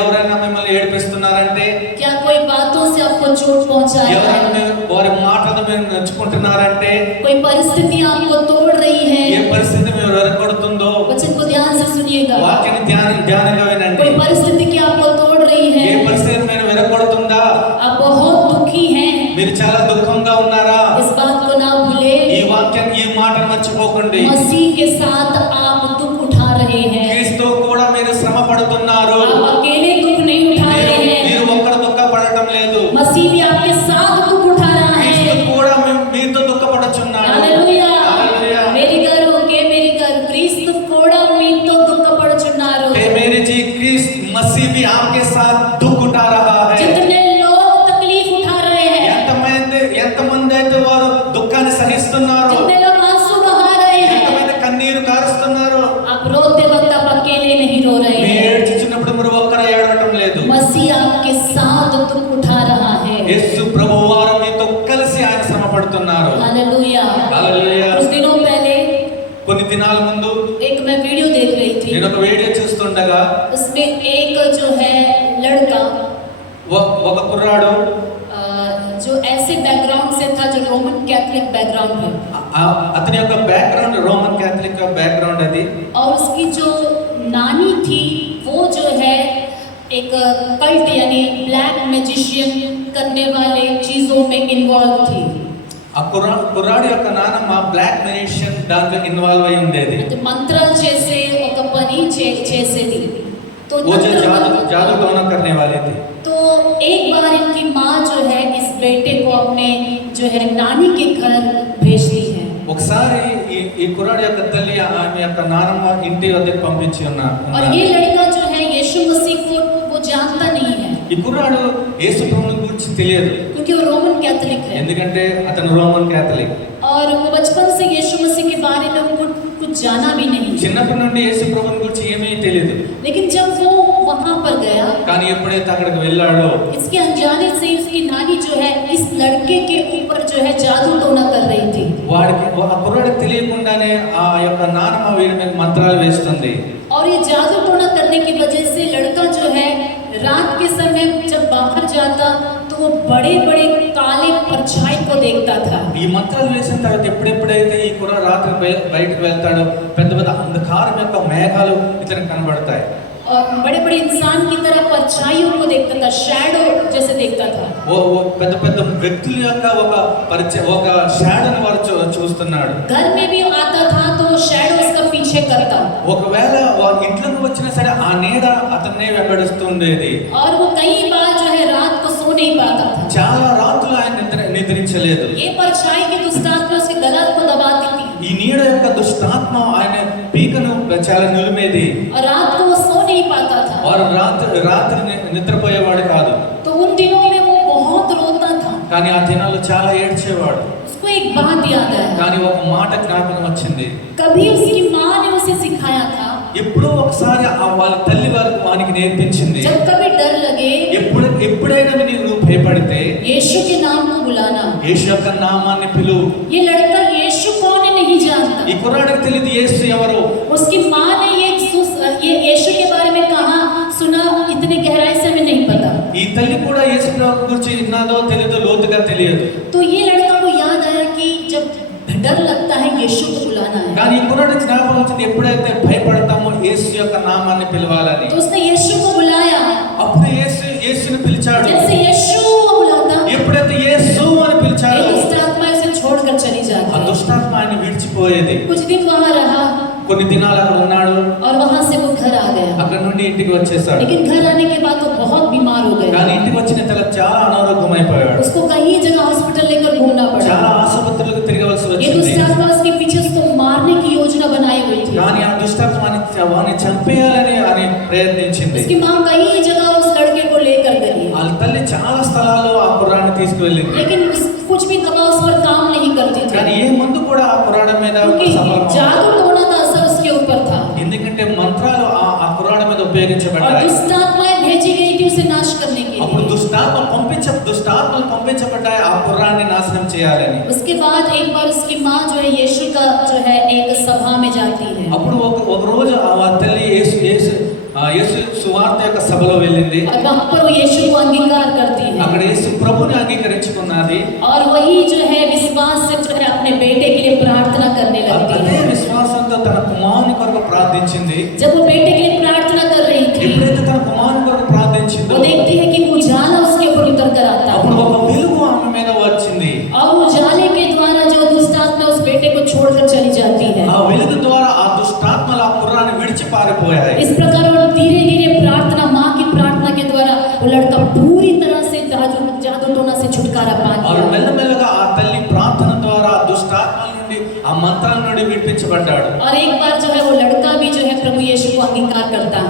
ఎవరైనా మిమ్మల్ని ఏడిపిస్తున్నారంటే, क्या कोई बातों से आपको चोट पहुंचाया ఎవరైనా है, వారి మాటలు మీరు నచ్చుకుంటున్నారంటే, कोई परिस्थिति आपको तोड़ रही ఏ है, పరిస్థితి మీరు వెరకొడుతుందో वचन को ध्यान से सुनिएगा। వాక్యాన్ని ధ్యానంగా వినండి. कोई परिस्थिति की आपको तोड़ रही ఏ है, పరిస్థితి మీరు వెరకొడుతుందా? आप बहुत दुखी हैं, మీరు చాలా దుఃఖంగా ఉన్నారా? इस बात को ना भूले, ఈ వాక్యాన్ని, ఈ మాట మర్చిపోకండి. मसीह के साथ आप दुख उठा रहे हैं। క్రీస్తు కూడా మీరు శ్రమ పడుతున్నారు. आप अकेले दुख नहीं उठा रहे हैं, మీరు ఒక్కరు దుఃఖపడటం లేదు. मसीह भी आपके साथ दुख उठा रहा క్రీస్తు है। కూడా మీతో దుఃఖపడుచున్నాడు. हालेलुया। హల్లెలూయా. मेरी गाరు के मेरी गाరు क्रीस्तु కూడా మీతో దుఃఖపడుచున్నారు। हे मेरे जी, क्रिस्त मसीह भी आपके साथ दुख उठा रहा है. जितने लोग तकलीफ उठा रहे हैं, ఎంతమంది అయితే వారు దుఃఖాన్ని సహిస్తున్నారు, जितने लोग आंसू बहा रहे हैं, ఎంతమంది కన్నీరు కారుస్తున్నారు. आप रोते वक्त आप अकेले नहीं रो रहे మీరు हैं। ఏడ్చుచున్నప్పుడు మీరు ఒక్కరు ఏడవటం లేదు. मसीह आपके साथ दुख उठा रहा है। యేసు ప్రభు వారు మీతో కలిసి ఆయన శ్రమ పడుతున్నారు. हालेलुया। హల్లెలూయా. कुछ दिनों पहले కొన్ని దినాల ముందు एक मैं वीडियो देख रही थी, నేను ఒక వీడియో చూస్తుండగా उसमें एक जो है लड़का ఒక కుర్రాడు जो ऐसे बैकग्राउंड से था, जो रोमन कैथोलिक बैकग्राउंड है, అతని యొక్క బ్యాక్గ్రౌండ్ రోమన్ క్యాథలిక్ బ్యాక్గ్రౌండ్ అది. और उसकी जो नानी थी वो जो है एक कल्ट यानी ब्लैक मैजिशियन करने वाले चीजों में इन्वॉल्व थी। ఆ కుర్రాడు యొక్క నాన్నమ్మ బ్లాక్ మెజిషియన్ దాంట్లో ఇన్వాల్వ్ అయి ఉండేది. అయితే మంత్రాలు చేసే ఒక పని చేసేది। तो वो जो जादू टोना करने वाले थे. तो एक बार इनकी माँ जो है इस बेटे को अपने जो है नानी के घर भेजती है। ఒకసారి ఈ కుర్రాడు యొక్క తల్లి ఆమె యొక్క నాన్నమ్మ ఇంటి వద్దకు పంపించి और ये लड़का जो है यीशु मसीह को वो जानता नहीं है। ఈ కుర్రాడు యేసు ప్రభువుని గురించి తెలియదు, क्योंकि वो रोमन कैथोलिक है ఎందుకంటే అతను రోమన్ క్యాథలిక్. और वो बचपन से यीशु मसीह के बारे में उनको कुछ जाना भी नहीं। చిన్నప్పటి నుండి యేసు ప్రభువుని గురించి ఏమీ తెలియదు. लेकिन जब वो वहां पर गया, కానీ ఎప్పుడైతే అక్కడికి వెళ్ళాడో इसके अनजाने से उसकी नानी जो है इस लड़के के ऊपर जो है जादू टोना कर रही थी। వాడికి ఆ కుర్రాడికి తెలియకుండానే ఆ యొక్క నానమ్మ వీడి మీద మంత్రాలు వేస్తుంది. और ये जादू टोना करने की वजह से लड़का जो है रात के समय जब बाहर जाता तो वो बड़े बड़े काले परछाई को देखता था। ఈ మంత్రాలు వేసిన తర్వాత ఎప్పుడెప్పుడైతే ఈ కుర్ర రాత్రి బయటకు వెళ్తాడో పెద్ద పెద్ద అంధకారం యొక్క మేఘాలు ఇతనికి కనబడతాయి. और बड़े बड़े इंसान की तरह परछाइयों को देखता था, शैडो जैसे देखता था। ఓ పెద్ద పెద్ద వ్యక్తుల యొక్క ఒక షాడోని వారు చూస్తున్నాడు. घर में भी आता था तो शैडो उसका पीछे करता, ఒకవేళ వారి ఇంట్లోకి వచ్చినా సరే ఆ నీడ అతన్నే వెంబడిస్తూ ఉండేది. और वो कई बार जो है रात को सो नहीं पाता था। చాలా రాత్రులు ఆయన నిద్రించలేదు. ये परछाई की दुष्टात्मा उसके गला को दबाती थी ఈ నీడ యొక్క దుష్టాత్మ ఆయన పీకను చాలా నిలిమేది. और रात को वो सो नहीं पाता था। వారు రాత్రి నిద్రపోయేవాడు కాదు. तो उन दिनों में वो बहुत रोता था। కానీ ఆ దినాల్లో చాలా ఏడ్చేవాడు. उसको एक बात याद आया, కానీ ఒక మాట జ్ఞాపకం వచ్చింది. कभी उसकी माँ ने उसे सिखाया था, ఎప్పుడో ఒకసారి వాళ్ళ తల్లి వారికి నేర్పించింది, जब कभी डर लगे ఎప్పుడైనా నువ్వు భయపడితే यीशु के नाम को बुलाना। యేసు యొక్క నామాన్ని పిలువు. ये लड़का यीशु कौन है नहीं जानता। ఈ కుర్రాడికి తెలియదు యేసు ఎవరు. उसकी माँ ने ये यीशु के बारे में कहा सुना, इतने गहराई से हमें नहीं पता। ఈ తల్లి కూడా యేసు ప్రభు గురించి విన్నదో తెలియదో లోతుగా తెలియదు. तो ये लड़का को याद आया कि जब डर लगता है यीशु को बुलाना है। కానీ ఈ కుర్రాడికి జ్ఞాపకం వచ్చింది, ఎప్పుడైతే భయపడతామో యేసు యొక్క నామాన్ని పిలవాలని. तो उसने यीशु को बुलाया, అప్పుడు యేసుని పిలిచాడు. जैसे यीशु को बुलाता ఎప్పుడైతే యేసు అని ये పిలిచాడో दुष्ट आत्मा उसे छोड़कर चली ఆ जाती। దుష్టాత్మ ఆయన విడిచిపోయేది. कुछ दिन वहां रहा కొన్ని దినాలు అక్కడ ఉన్నాడు. और वहां से वो घर आ गया। అక్కడ నుండి ఇంటికి వచ్చేసాడు. लेकिन घर आने के बाद वो बहुत बीमार हो కానీ गया। ఇంటికి వచ్చిన తర్వాత చాలా అనారోగ్యమైపోయాడు. उसको कई जगह हॉस्पिटल लेकर घूमना చాలా पड़ा। ఆసుపత్రులకు తిరగవలసి ये వచ్చింది. दुष्ट आत्मा उसके पीछे उसको मारने की योजना बनाई हुई थी। కానీ ఆ దుష్టాత్మ వాడిని చంపేయాలని ప్రయత్నించింది. उसकी माँ कई जगह उस लड़के को लेकर गई, వాళ్ళ తల్లి చాలా స్థలాల్లో ఆ కుర్రాన్ని తీసుకువెళ్ళింది. लेकिन कुछ भी दवा उस पर काम नहीं करती थी, కానీ ఏ మందు కూడా ఆ కుర్రాడి మీద क्योंकि సఫలం जादू टोना का असर उसके ऊपर था ఎందుకంటే మంత్రాలు ఆ కుర్రాడి మీద और ఉపయోగించబడ్డాయి. दुष्ट आत्माएं भेजी गई थी उसे नाश करने के అప్పుడు लिए। దుష్టాత్మలు పంపించబడ్డాయి ఆ కుర్రాన్ని నాశనం చేయాలని. उसके बाद एक बार उसकी माँ जो है यीशु का जो है एक सभा में जाती है అప్పుడు ఒక రోజు ఆ తల్లి యేసు సువార్త యొక్క సభలో వెళ్ళింది. और वहाँ पर वो यीशु को अंगीकार करती అక్కడ है యేసు ప్రభుని అంగీకరించుకున్నది. और वही जो है विश्वास से जो है अपने बेटे के लिए प्रार्थना करने लगती అదే है। విశ్వాసంతో తన కుమారుని కొరకు ప్రార్థించింది. जब वो बेटे के लिए प्रार्थना कर रही थी, ఎప్పుడైతే తన కుమారుని కొరకు ప్రార్థించిందో वो देखती है कि उजाला उसके ऊपर उतर कर आता అప్పుడు है ఒక వెలుగు ఆమె మీద వచ్చింది. और उजाले के द्वारा जो दुष्ट आत्मा उस बेटे को छोड़कर चली जाती है। ఆ వెలుగు ద్వారా ఆ దుష్టాత్మలు ఆ కుర్రాన్ని విడిచి పారిపోయాయి. इस प्रकार वो धीरे धीरे प्रार्थना, माँ की प्रार्थना के द्वारा वो लड़का पूरी तरह से जादू टोना से छुटकारा पा और गया। మెల్లమెల్లగా ఆ తల్లి ప్రార్థన ద్వారా దుష్టాత్మల నుండి ఆ మంత్రాల నుండి విడిపించబడ్డాడు. और एक बार जो है वो लड़का भी जो है प्रभु यीशु को अंगीकार करता है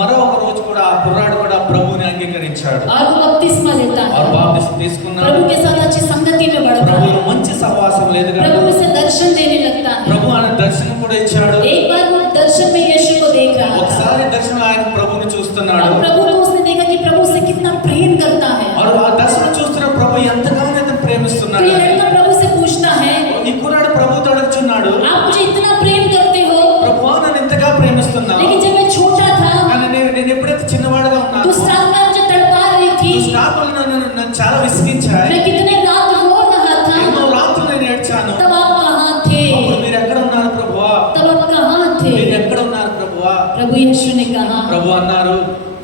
మరో ఒక రోజు కూడా ఆ కుర్రాడు కూడా ప్రభువుని అంగీకరించాడు. और वो बपतिस्मा लेता और है, బాప్తిస్మం తీసుకున్నాడు. प्रभु के साथ अच्छी संगति में बढ़ता ప్రభు है, మంచి సహవాసం ఎదుగాడు. प्रभु उसे दर्शन देने लगता है। ప్రభు ఆయన దర్శనం కూడా ఇచ్చాడు. एक बार वो दर्शन में यीशु को देख रहा था ఒకసారి దర్శనం ఆయన ప్రభుని చూస్తున్నాడు. और प्रभु को उसने देखा कि प्रभु उसे कितना प्रेम करता है। और ఆ దర్శనం చూస్తున్న ప్రభు ఎంతగానో అతను तो ప్రేమిస్తున్నాడు. ये लड़का प्रभु से पूछता है, ఈ కుర్రాడు ప్రభుతో అడుగుతున్నాడు, आप मुझे इतना प्रेम करते हो, ప్రభువా నన్ను ఎంతగా ప్రేమిస్తున్నావు. लेकिन जब मैं छोटा था కానీ నేను ఎప్పుడైతే చిన్నవాడుగా ఉన్నాను दुष्ट आत्मा मुझे तड़पा रही थी, దుష్టాత్మలు నన్ను చాలా విసిగించాయి. मैं कितने रात रो रहा था, ఎన్నో రాత్రులు నేను ఏడ్చాను. तब आप कहाँ थे, అప్పుడు మీరు ఎక్కడ ఉన్నారు ప్రభువా, तब आप कहाँ మీరు थे। ఎక్కడ ఉన్నారు ప్రభువా. प्रभु यीशु ने कहा, ప్రభు అన్నారు,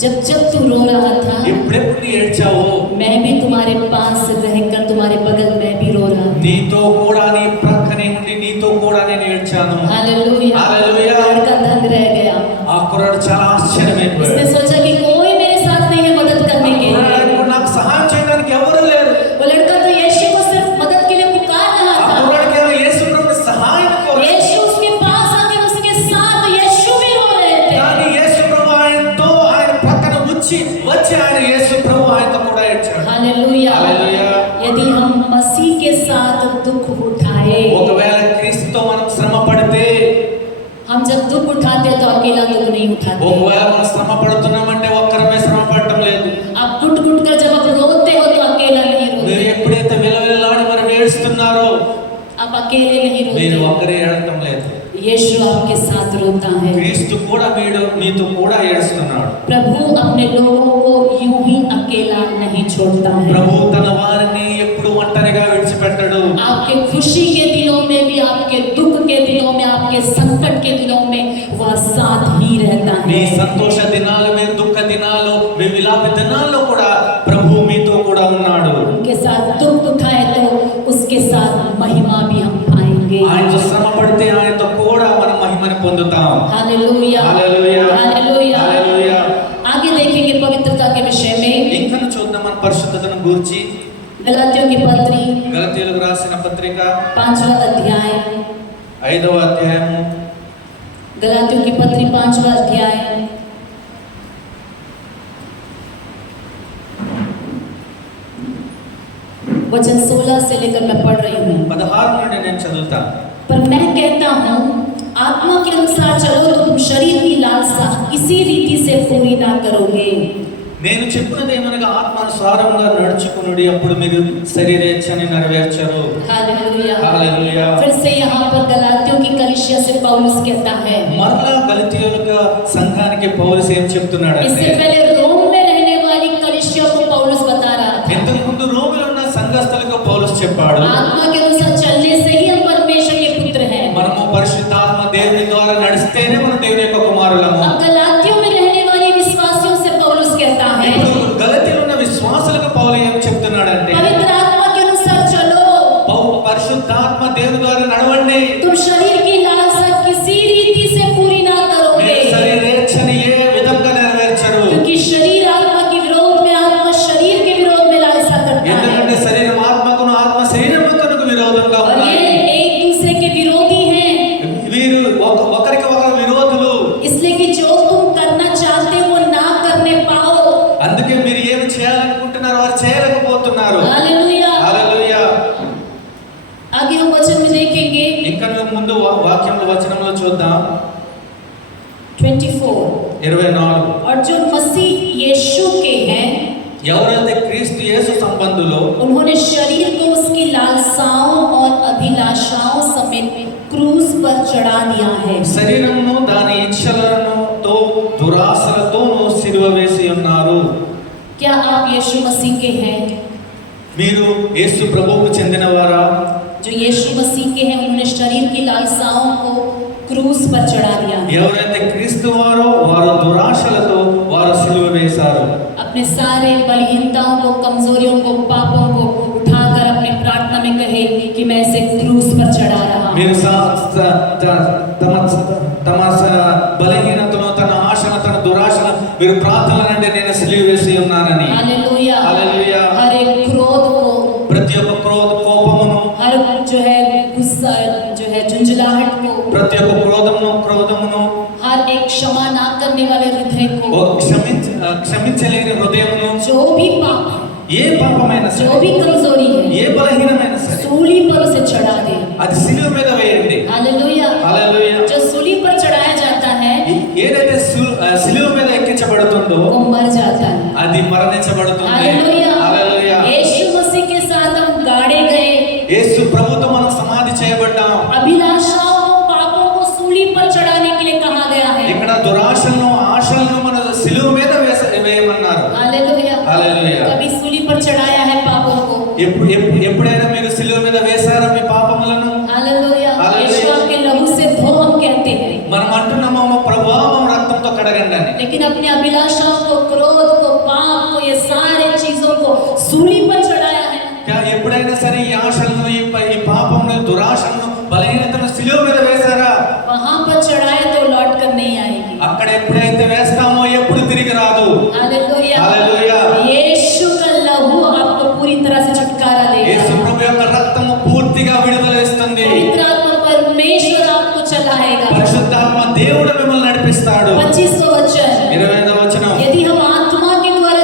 जब जब तू रो रहा था ఎప్పుడెప్పుడు నీ ఏడ్చావో मैं भी तुम्हारे पास रहकर तुम्हारे बगल में भी रो रहा था। నీతో కూడా నీ ప్రక్కనే ఉండి నీతో కూడా నేను ఏడ్చాను. हालेलुया। हालेलुया। लड़का दंग रह गया, ఆ కుర్రాడు చాలా ఆశ్చర్యమైపోయాడు. उसने सोचा कि कोई मेरे साथ नहीं है मदद करने के लिए। కుర్రాడు నాకు సహాయం చేయడానికి ఎవరు లేరు. वो लड़का तो यीशु को सिर्फ मदद के लिए पुकार रहा ఆ था। కుర్రాడికి యేసు ప్రభువు సహాయం కోరాడు. यीशु उसके पास आके उसके साथ यीशु भी रो रहे थे। కానీ యేసు ప్రభు ఆయన ప్రక్కన వచ్చి వచ్చి ఆయన యేసు ప్రభు ఆయనతో కూడా ఏడ్చాడు. हालेलुया। హల్లెలూయా. यदि हम मसीह के साथ दुख उठाए, ఒకవేళ క్రీస్తుతో మనం శ్రమ పడితే, हम जब दुख उठाते हैं तो अकेला दुख नहीं उठाते। ఒకవేళ మనం శ్రమ పడుతున్నామంటే ఒక్కరమే శ్రమ పడటం లేదు. आप घुट घुट कर जब आप रोते हो तो अकेला नहीं మీరు रोते, ఎప్పుడైతే విలవిలలాడి మనం ఏడుస్తున్నారో आप अकेले नहीं మీరు रोते। ఒక్కరే ఏడటం లేదు. यीशु आपके साथ रोता है। క్రీస్తు కూడా మీతో కూడా ఏడుస్తున్నాడు. प्रभु अपने लोगों को यूं ही अकेला नहीं छोड़ता है। ప్రభు తన వారిని ఎప్పుడు ఒంటరిగా విడిచిపెట్టడు. आपके खुशी के दिनों में भी, आपके दुख के दिनों में, आपके संकट के दिनों में वह साथ ही रहता మీ है। సంతోష దినాలు, మీ దుఃఖ దినాలు, మీ విలాప దినాల్లో కూడా ప్రభు మీతో కూడా ఉన్నాడు. उनके साथ दुख उठाए तो उसके साथ महिमा भी हम पाएंगे। ఆయనతో శ్రమ పడితే ఆయనతో కూడా మనం మహిమని పొందుతాం. Hallelujah, hallelujah, hallelujah. हालेलुया। आगे देखेंगे पवित्रता के विषय में ఇంకా చూద్దాం మన పరిశుద్ధతను గురించి. गलातियों की पत्री గలతీయులకు రాసిన పత్రిక 5वां अध्याय, 5వ అధ్యాయము गलातियों की पत्री 5वां अध्याय वचन 16 से लेकर मैं पढ़ रही हूँ। 16 నుండి నేను చదువుతాను. पर मैं कहता हूँ, आत्मा के अनुसार चलो तो तुम शरीर की लालसा इसी रीति से पूरी ना करोगे। నేను చెప్పినది ఏమనగా ఆత్మానుసారంగా నడుచుకునుడి, అప్పుడు మీరు శరీరేచ్ఛని నెరవేర్చరు. हालेलुया। హల్లెలూయా. फिर से यहाँ पर गलातियों की कलीसिया से पौलुस कहता है, మరలా గలతీయులకు సంఘానికి పౌలుస్ ఏం చెప్తున్నాడంటే, इससे पहले रोम में रहने वाली कलीसिया को पौलुस बता रहा था, ఇంతకు ముందు రోమిలో ఉన్న సంఘస్థులకు పౌలుస్ చెప్పాడు, आत्मा के अनुसार चलने से ही हम परमेश्वर के पुत्र हैं। మనము పరిశుద్ధాత్మ దేవుని ద్వారా నడిస్తేనే మనం దేవుని యొక్క కుమారులము. अब गलातियों में रहने वाले विश्वासियों से पौलुस कहता है, ఇప్పుడు గలతీయులో ఉన్న విశ్వాసులకు పౌలు ఏం చెప్తున్నాడంటే, पवित्र आत्मा के अनुसार चलो, పరిశుద్ధాత్మ దేవుని ద్వారా నడవండి, तुम शरीर की लालसा किसी रीति से पूरी ना करोगे, మీరు శరీరేచ్ఛని ఏ విధంగా నెరవేర్చరు. क्योंकि शरीर आत्मा के विरोध में, आत्मा शरीर के विरोध में लालसा करता ఎందుకంటే है, శరీరం ఆత్మకును, ఆత్మ శరీరమునకు విరోధంగా और ఉన్నాయి. ये एक दूसरे के विरोधी हैं। వీరు ఒకరికి ఒకరు విరోధులు. इसलिए कि जो तुम करना चाहते हो वो ना करने पाओ। అందుకే మీరు ఏమి చేయాలనుకుంటున్నారో వారు చేయలేకపోతున్నారు. हालेलुया। హల్లెలూయా. आगे हम वचन में देखेंगे ఇంకా మేము ముందు వాక్యంలో వచనంలో చూద్దాం. 24, 24. और जो मसीह यीशु के हैं ఎవరైతే క్రీస్తు యేసు సంబంధులో उन्होंने शरीर को उसकी लालसाओं और अभिलाषाओं समेत क्रूस पर चढ़ा दिया है। శరీరమును దాని ఇచ్ఛలతో దురాశలతోనూ సిలువ వేసి ఉన్నారు. क्या आप यीशु मसीह के हैं? మీరు యేసు ప్రభువుకు చెందినవారా? जो यीशु मसीह के हैं उन्होंने शरीर की लालसाओं को क्रूस पर चढ़ा दिया है। ఎవరైతే క్రీస్తు వారో వారు దురాశలతో వారు సిలువ వేశారు. अपने सारे बलहीनताओं को, कमजोरियों को, पापों को उठाकर अपनी प्रार्थना में कहे कि मैं इसे क्रूस पर चढ़ा रहा हूं। మీరు తమ బలహీనతను, తన ఆశను, తన దురాశను మీరు ప్రార్థనలంటే నేను సిలువ వేసి ఉన్నానని. हालेलुया। हालेलुया। हर एक क्रोध को, ప్రతి ఒక్క కోపమును, हर जो है गुस्सा, जो है झुंझलाहट को, ప్రతి ఒక్క క్రోధమును, हर एक क्षमा ना करने वाले हृदय को, క్షమించలేని హృదయమును, जो भी पाप, ఏ పాపమైన जो సరే, भी कमजोरी ఏ है, బలహీనమైన సరే सूली पर उसे चढ़ा दे। అది సిలువ మీద వేయండి. हालेलुया। హల్లెలూయా. जो सूली पर चढ़ाया जाता है ఏదైతే సిలువ మీద ఎక్కించబడుతుందో वो मर जाता है। అది మరణించబడుతుంది. हालेलुया। హల్లెలూయా. यीशु मसीह के साथ हम गाड़े गए। యేసు ప్రభుతో మనం సమాధి చేయబడ్డాం. अभिलाषाओं को, पापों को सूली पर चढ़ाने के लिए कहा गया है। ఇక్కడ దురాశలను, ఆశలను మన సిలువ మీద వేయమన్నారు. हालेलुया। हालेलुया। कभी सूली पर चढ़ाया है पापों को? ఎప్పుడైనా మీరు సిలువ మీద వేశారా మీ పాపములను? हालेलुया। हालेलुया। यीशु आपके लहू से धो हम कहते हैं, మనం అంటున్నాము ప్రభువా మా రక్తంతో కడగండి అని. लेकिन अपनी अभिलाषाओं को, क्रोध को, पाप को, ये सारे चीजों को सूली पर चढ़ाया है। ఎప్పుడైనా సరే ఈ ఆశలను, ఈ పాపమును, దురాశలను, బలహీనతను సిలువ మీద వేశారా? वहां पर चढ़ाए तो लौट कर नहीं आएगी। అక్కడ ఎప్పుడైతే వేస్తామో ఎప్పుడు తిరిగి రాదు. हालेलुया। हालेलुया। यीशु का लहू आपको पूरी तरह से छुटकारा యేసు देगा। ప్రభు యొక్క రక్తము పూర్తిగా విడుదల ఇస్తుంది. पवित्र आत्मा परमेश्वर आपको चलाएगा। పరిశుద్ధాత్మ దేవుడు మిమ్మల్ని నడిపిస్తాడు. 25वां वचन, 25వ వచనం. यदि हम आत्मा के द्वारा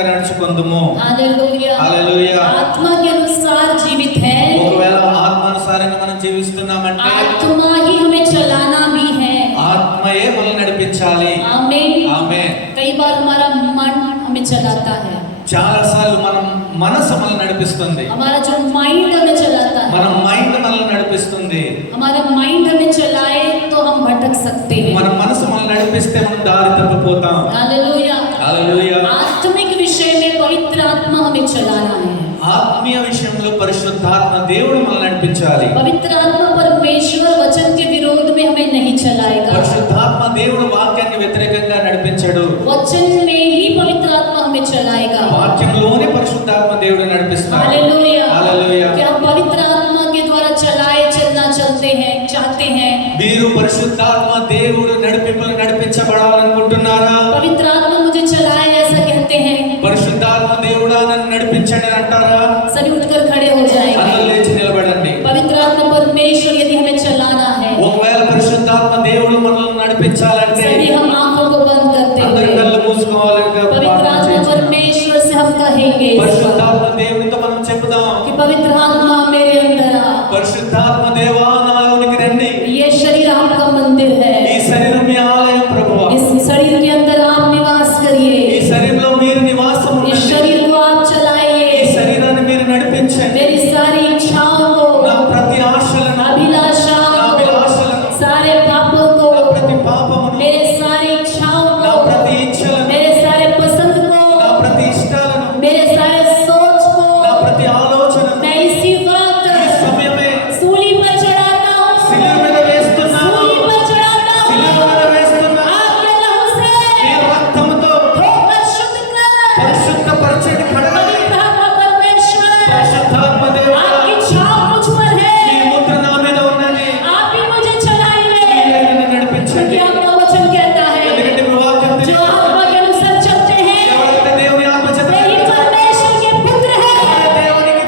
ఆత్మీయంగా నడుచుకుందుము. Hallelujah hallelujah. आत्मा के अनुसार जीवित है, ఒకవేళ ఆత్మానుసారంగా మనం జీవిస్తున్నామంటే आत्मा ही हमें चलाना भी है। ఆత్మయే మనల్ని నడిపించాలి. आमीन। ఆమేన్. कई बार हमारा मन हमें चलाता है, చాలా సార్లు మనం మనసు మనల్ని నడిపిస్తుంది, हमारा जो माइंड हमें चलाता మన है, మైండ్ మనల్ని నడిపిస్తుంది. हमारा माइंड हमें चलाए तो हम भटक सकते మన हैं। మనసు మనల్ని నడిపిస్తే మనం దారి తప్పిపోతాం. हालेलुया। హల్లెలూయా. आत्मिक विषय में पवित्र आत्मा हमें चलाना है। ఆత్మీయ విషయంలో పరిశుద్ధాత్మ దేవుడు మనల్ని నడిపించాలి. पवित्र आत्मा परमेश्वर वचन के विरोध में हमें नहीं चलाएगा। పరిశుద్ధాత్మ దేవుడు వాక్యానికి వ్యతిరేకంగా నడిపించడు. वचन में ही पवित्र आत्मा हमें चलाएगा। వాక్యంలోనే పరిశుద్ధాత్మ దేవుడు నడిపిస్తాడు. हालेलुया। హల్లెలూయా. क्या पवित्र आत्मा के द्वारा चलाए चलना चलते हैं चाहते हैं? మీరు పరిశుద్ధాత్మ దేవుడు నడిపించబడాలనుకుంటున్నారా? पवित्र आत्मा मुझे चलाए ऐसा कहते हैं, పరిశుద్ధాత్మ దేవుడా నన్ను నడిపించండి అని అంటారా? सभी उठकर खड़े हो అందరూ जाएंगे। లేచి నిలబడండి. पवित्र आत्मा परमेश्वर यदि हमें चलाना है, ఒకవేళ పరిశుద్ధాత్మ దేవుడు మనల్ని నడిపించాలంటే सभी हम आंखों को बंद करते అందరి हुए కళ్ళు మూసుకోవాలి. पवित्र आत्मा परमेश्वर से हम कहेंगे పరిశుద్ధాత్మ దేవునితో మనం చెప్పుదాం, कि पवित्र आत्मा मेरे अंदर आ। పరిశుద్ధాత్మ దేవా నాలోనికి రండి. ये शरीर आपका मंदिर ఈ है, శరీరం మీ ఆలయం ప్రభువా. इस शरीर के अंदर आप निवास ఈ करिए, శరీరంలో మీరు నివాసం इस ఉండండి. शरीर को आप ఈ चलाइए, శరీరాన్ని మీరు నడిపించండి. मेरी सारी इच्छाओं को, నా ప్రతి ఆశలను, నా अभिलाषाओं को, అభిలాషలను, सारे पापों నా को, ప్రతి పాపమును, मेरे सारी इच्छाओं నా को, ప్రతి ఇచ్చలను, मेरे सारे पसंद నా को, ప్రతి ఇష్టాలను, मेरे सारे सोच నా को ప్రతి ఆలోచనను मैं इसी वक्त ఈ సమయమే सूली पर चढ़ाता हूँ, శిలువ మీద వేస్తున్నాను. सूली पर चढ़ाता శిలువ हूँ। మీద వేస్తున్నాను. आपके लहू से నీ రక్తముతో धोकर शुद्ध कर। పరిశుద్ధపరచండి, కడగండి. पवित्र आत्मा परमेश्वर, పరిశుద్ధాత్మ దేవుడా, आपकी छाप मुझ पर నీ है, ముద్ర నా మీద ఉన్నది. आप ही मुझे चलाइए, మీరే నన్ను నడిపించండి. क्योंकि आपका वचन कहता है ఎందుకంటే మీ వాక్యం जो తెలియదు. आत्मा के अनुसार चलते हैं ఎవరైతే దేవుని ఆత్మ చేత वही परमेश्वर के पुत्र है। దేవునికి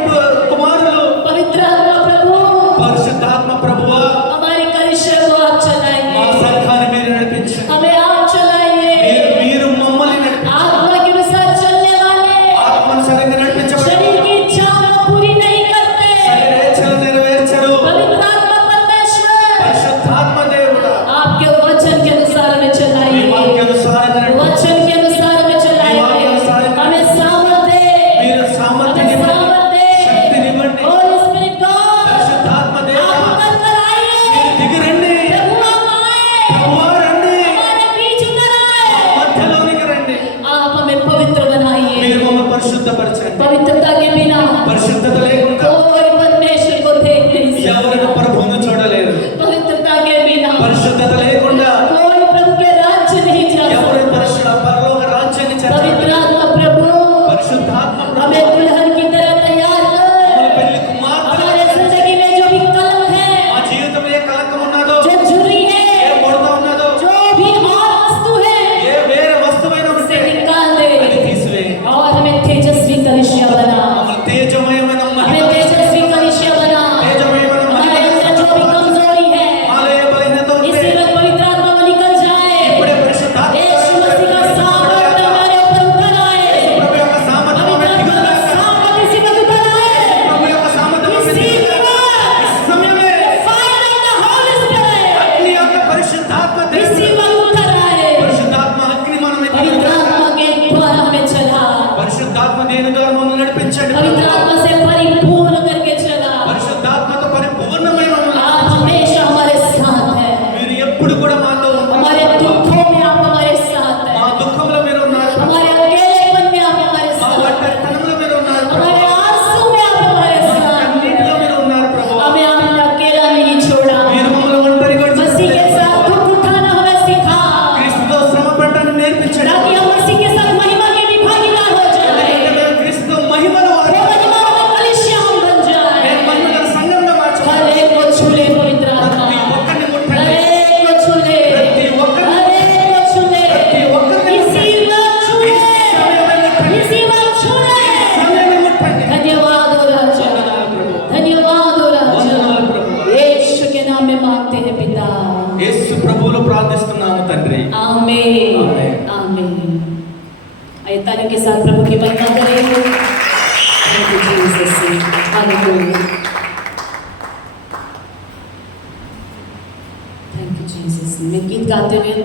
కుమారులు. पवित्र आत्मा प्रभु, పరిశుద్ధాత్మ ప్రభువా, हमारी कलिसिया को आप మా चलाइए, సంఘాన్ని మీరు నడిపించండి. हमें आप चलाइए। మీరు మమ్మల్ని నడిపించండి. आत्मा के अनुसार चलने वाले ఆత్మానుసారంగా నడిపించబడి शरीर की इच्छाओं को पूरी नहीं करते। శరీరేచ్ఛలు నెరవేర్చరు. पवित्र आत्मा परमेश्वर, పరిశుద్ధాత్మ దేవుడా, आपके वचन के अनुसार हमें మీ चलाइए, వాక్యానుసారంగా నడిపించండి. वचन के अनुसार हमें चलाइए, हमें सामर्थ्य दे, మీరు సామర్థ్యం हमें ఇవ్వండి, सामर्थ्य శక్తిని ఇవ్వండి. दे। Holy Spirit God, పరిశుద్ధాత్మ దేవుడా, आप उतर कर आइए, మీరు దిగిరండి. प्रभु आप आए, ప్రభువా రండి, हमारे बीच उतर आए, మధ్యలోనికి రండి. आप हमें पवित्र మీరు बनाइए। మమ్మల్ని పరిశుద్ధపరచండి. पवित्रता के बिना పరిశుద్ధత లేకుండా कोई परमेश्वर को देख नहीं ఎవరైనా सकता। ప్రభువును చూడలేరు. पवित्रता के बिना పరిశుద్ధత లేకుండా कोई प्रभु के राज्य नहीं जा ఎవరు सकता। పరలోక రాజ్యాన్ని पवित्र చేరలేరు. आत्मा प्रभु, పరిశుద్ధాత్మ हमें ప్రభు दुल्हन की तरह तैयार మమ్మల్ని कर। పెళ్లి కుమార్తె हमारे जिंदगी में जो भी कलंक మా है, జీవితంలో ఏ కలంకం ఉన్నదో, जो झुर्री ఏ है, ముడత ఉన్నదో, जो भी और वस्तु है, ఏ వేరే వస్తువైనా ఉంటే उसे निकाल అది दे తీసివేయండి. और हमें तेजस्वी कलिसिया बना, మమ్మల్ని తేజమయమైన हमें तेजस्वी कलिसिया बना। తేజమయమైన हमारे अंदर जो भी कमजोरी है, మాలయ బలహీనత ఉంటే इसी वक्त पवित्र आत्मा को निकल जाए। ఇప్పుడే పరిశుద్ధాత్మ यीशु मसीह का सामर्थ्य हमारे ऊपर उतर आए। ప్రభు యొక్క సామర్థ్యం पवित्र మీద आत्मा का దిగుగాక. सामर्थ्य इसी वक्त उतर आए। ప్రభు యొక్క సామర్థ్యం మీద इसी దిగుగాక. वक्त సమయమే fire of the Holy Spirit అగ్ని యొక్క పరిశుద్ధాత్మ इसी దేవుడు, वक्त उतर आए। పరిశుద్ధాత్మ అగ్ని మన మీద पवित्र దిగుగాక. आत्मा के द्वारा हमें चला, పరిశుద్ధాత్మ దేని ద్వారా మమ్మల్ని నడిపించండి. पवित्र आत्मा से परिपूर्ण करके चला। పరిశుద్ధాత్మతో పరిపూర్ణమై మమ్మల్ని आप हमेशा हमारे साथ हैं, మీరు ఎప్పుడు కూడా మాతో हमारे ఉంటారు. दुखों में आप हमारे साथ మా हैं, దుఃఖంలో మీరు ఉన్నారు. हमारे अकेलेपन में आप हमारे మా साथ हैं, ఒంటరితనంలో మీరు ఉన్నారు. हमारे आंसू में आप हमारे साथ हैं। అన్నిటిలో మీరు ఉన్నారు ప్రభు. हमें आपने अकेला नहीं छोड़ा, మీరు మమ్మల్ని ఒంటరిగా मसीह के ఉంచలేదు. साथ दुख उठाना हमें सिखा, క్రీస్తుతో శ్రమ పడటాన్ని నేర్పించండి. ताकि हम मसीह के साथ महिमा के भी भागीदार हो ఎందుకంటే जाए। మేము క్రీస్తుతో మహిమను वो महिमा वाला कलीसिया हम बन जाए। మేము మహిమగల సంఘంగా हर మార్చబడాలి. एक को छू ले पवित्र आत्मा, ప్రతి ఒక్కరిని हर ముట్టండి. एक को छू ले, ప్రతి ఒక్కరిని हर एक को छू ले, ప్రతి ఒక్కరిని इसी वक्त छू ले, इसी वक्त छू ले। సమయాన్ని ముట్టండి. धन्यवाद हो राजा, धन्यवाद हो राजा। వందనాలు ప్రభు. यीशु के नाम में मांगते हैं पिता, యేసు ప్రభువులో ప్రార్థిస్తున్నాము తండ్రి. आमीन आमीन। आमीन। आइए तालियों के साथ प्रभु की महिमा करें। Thank you, Jesus. Hallelujah. Thank you, Jesus. मैं गीत गाते हुए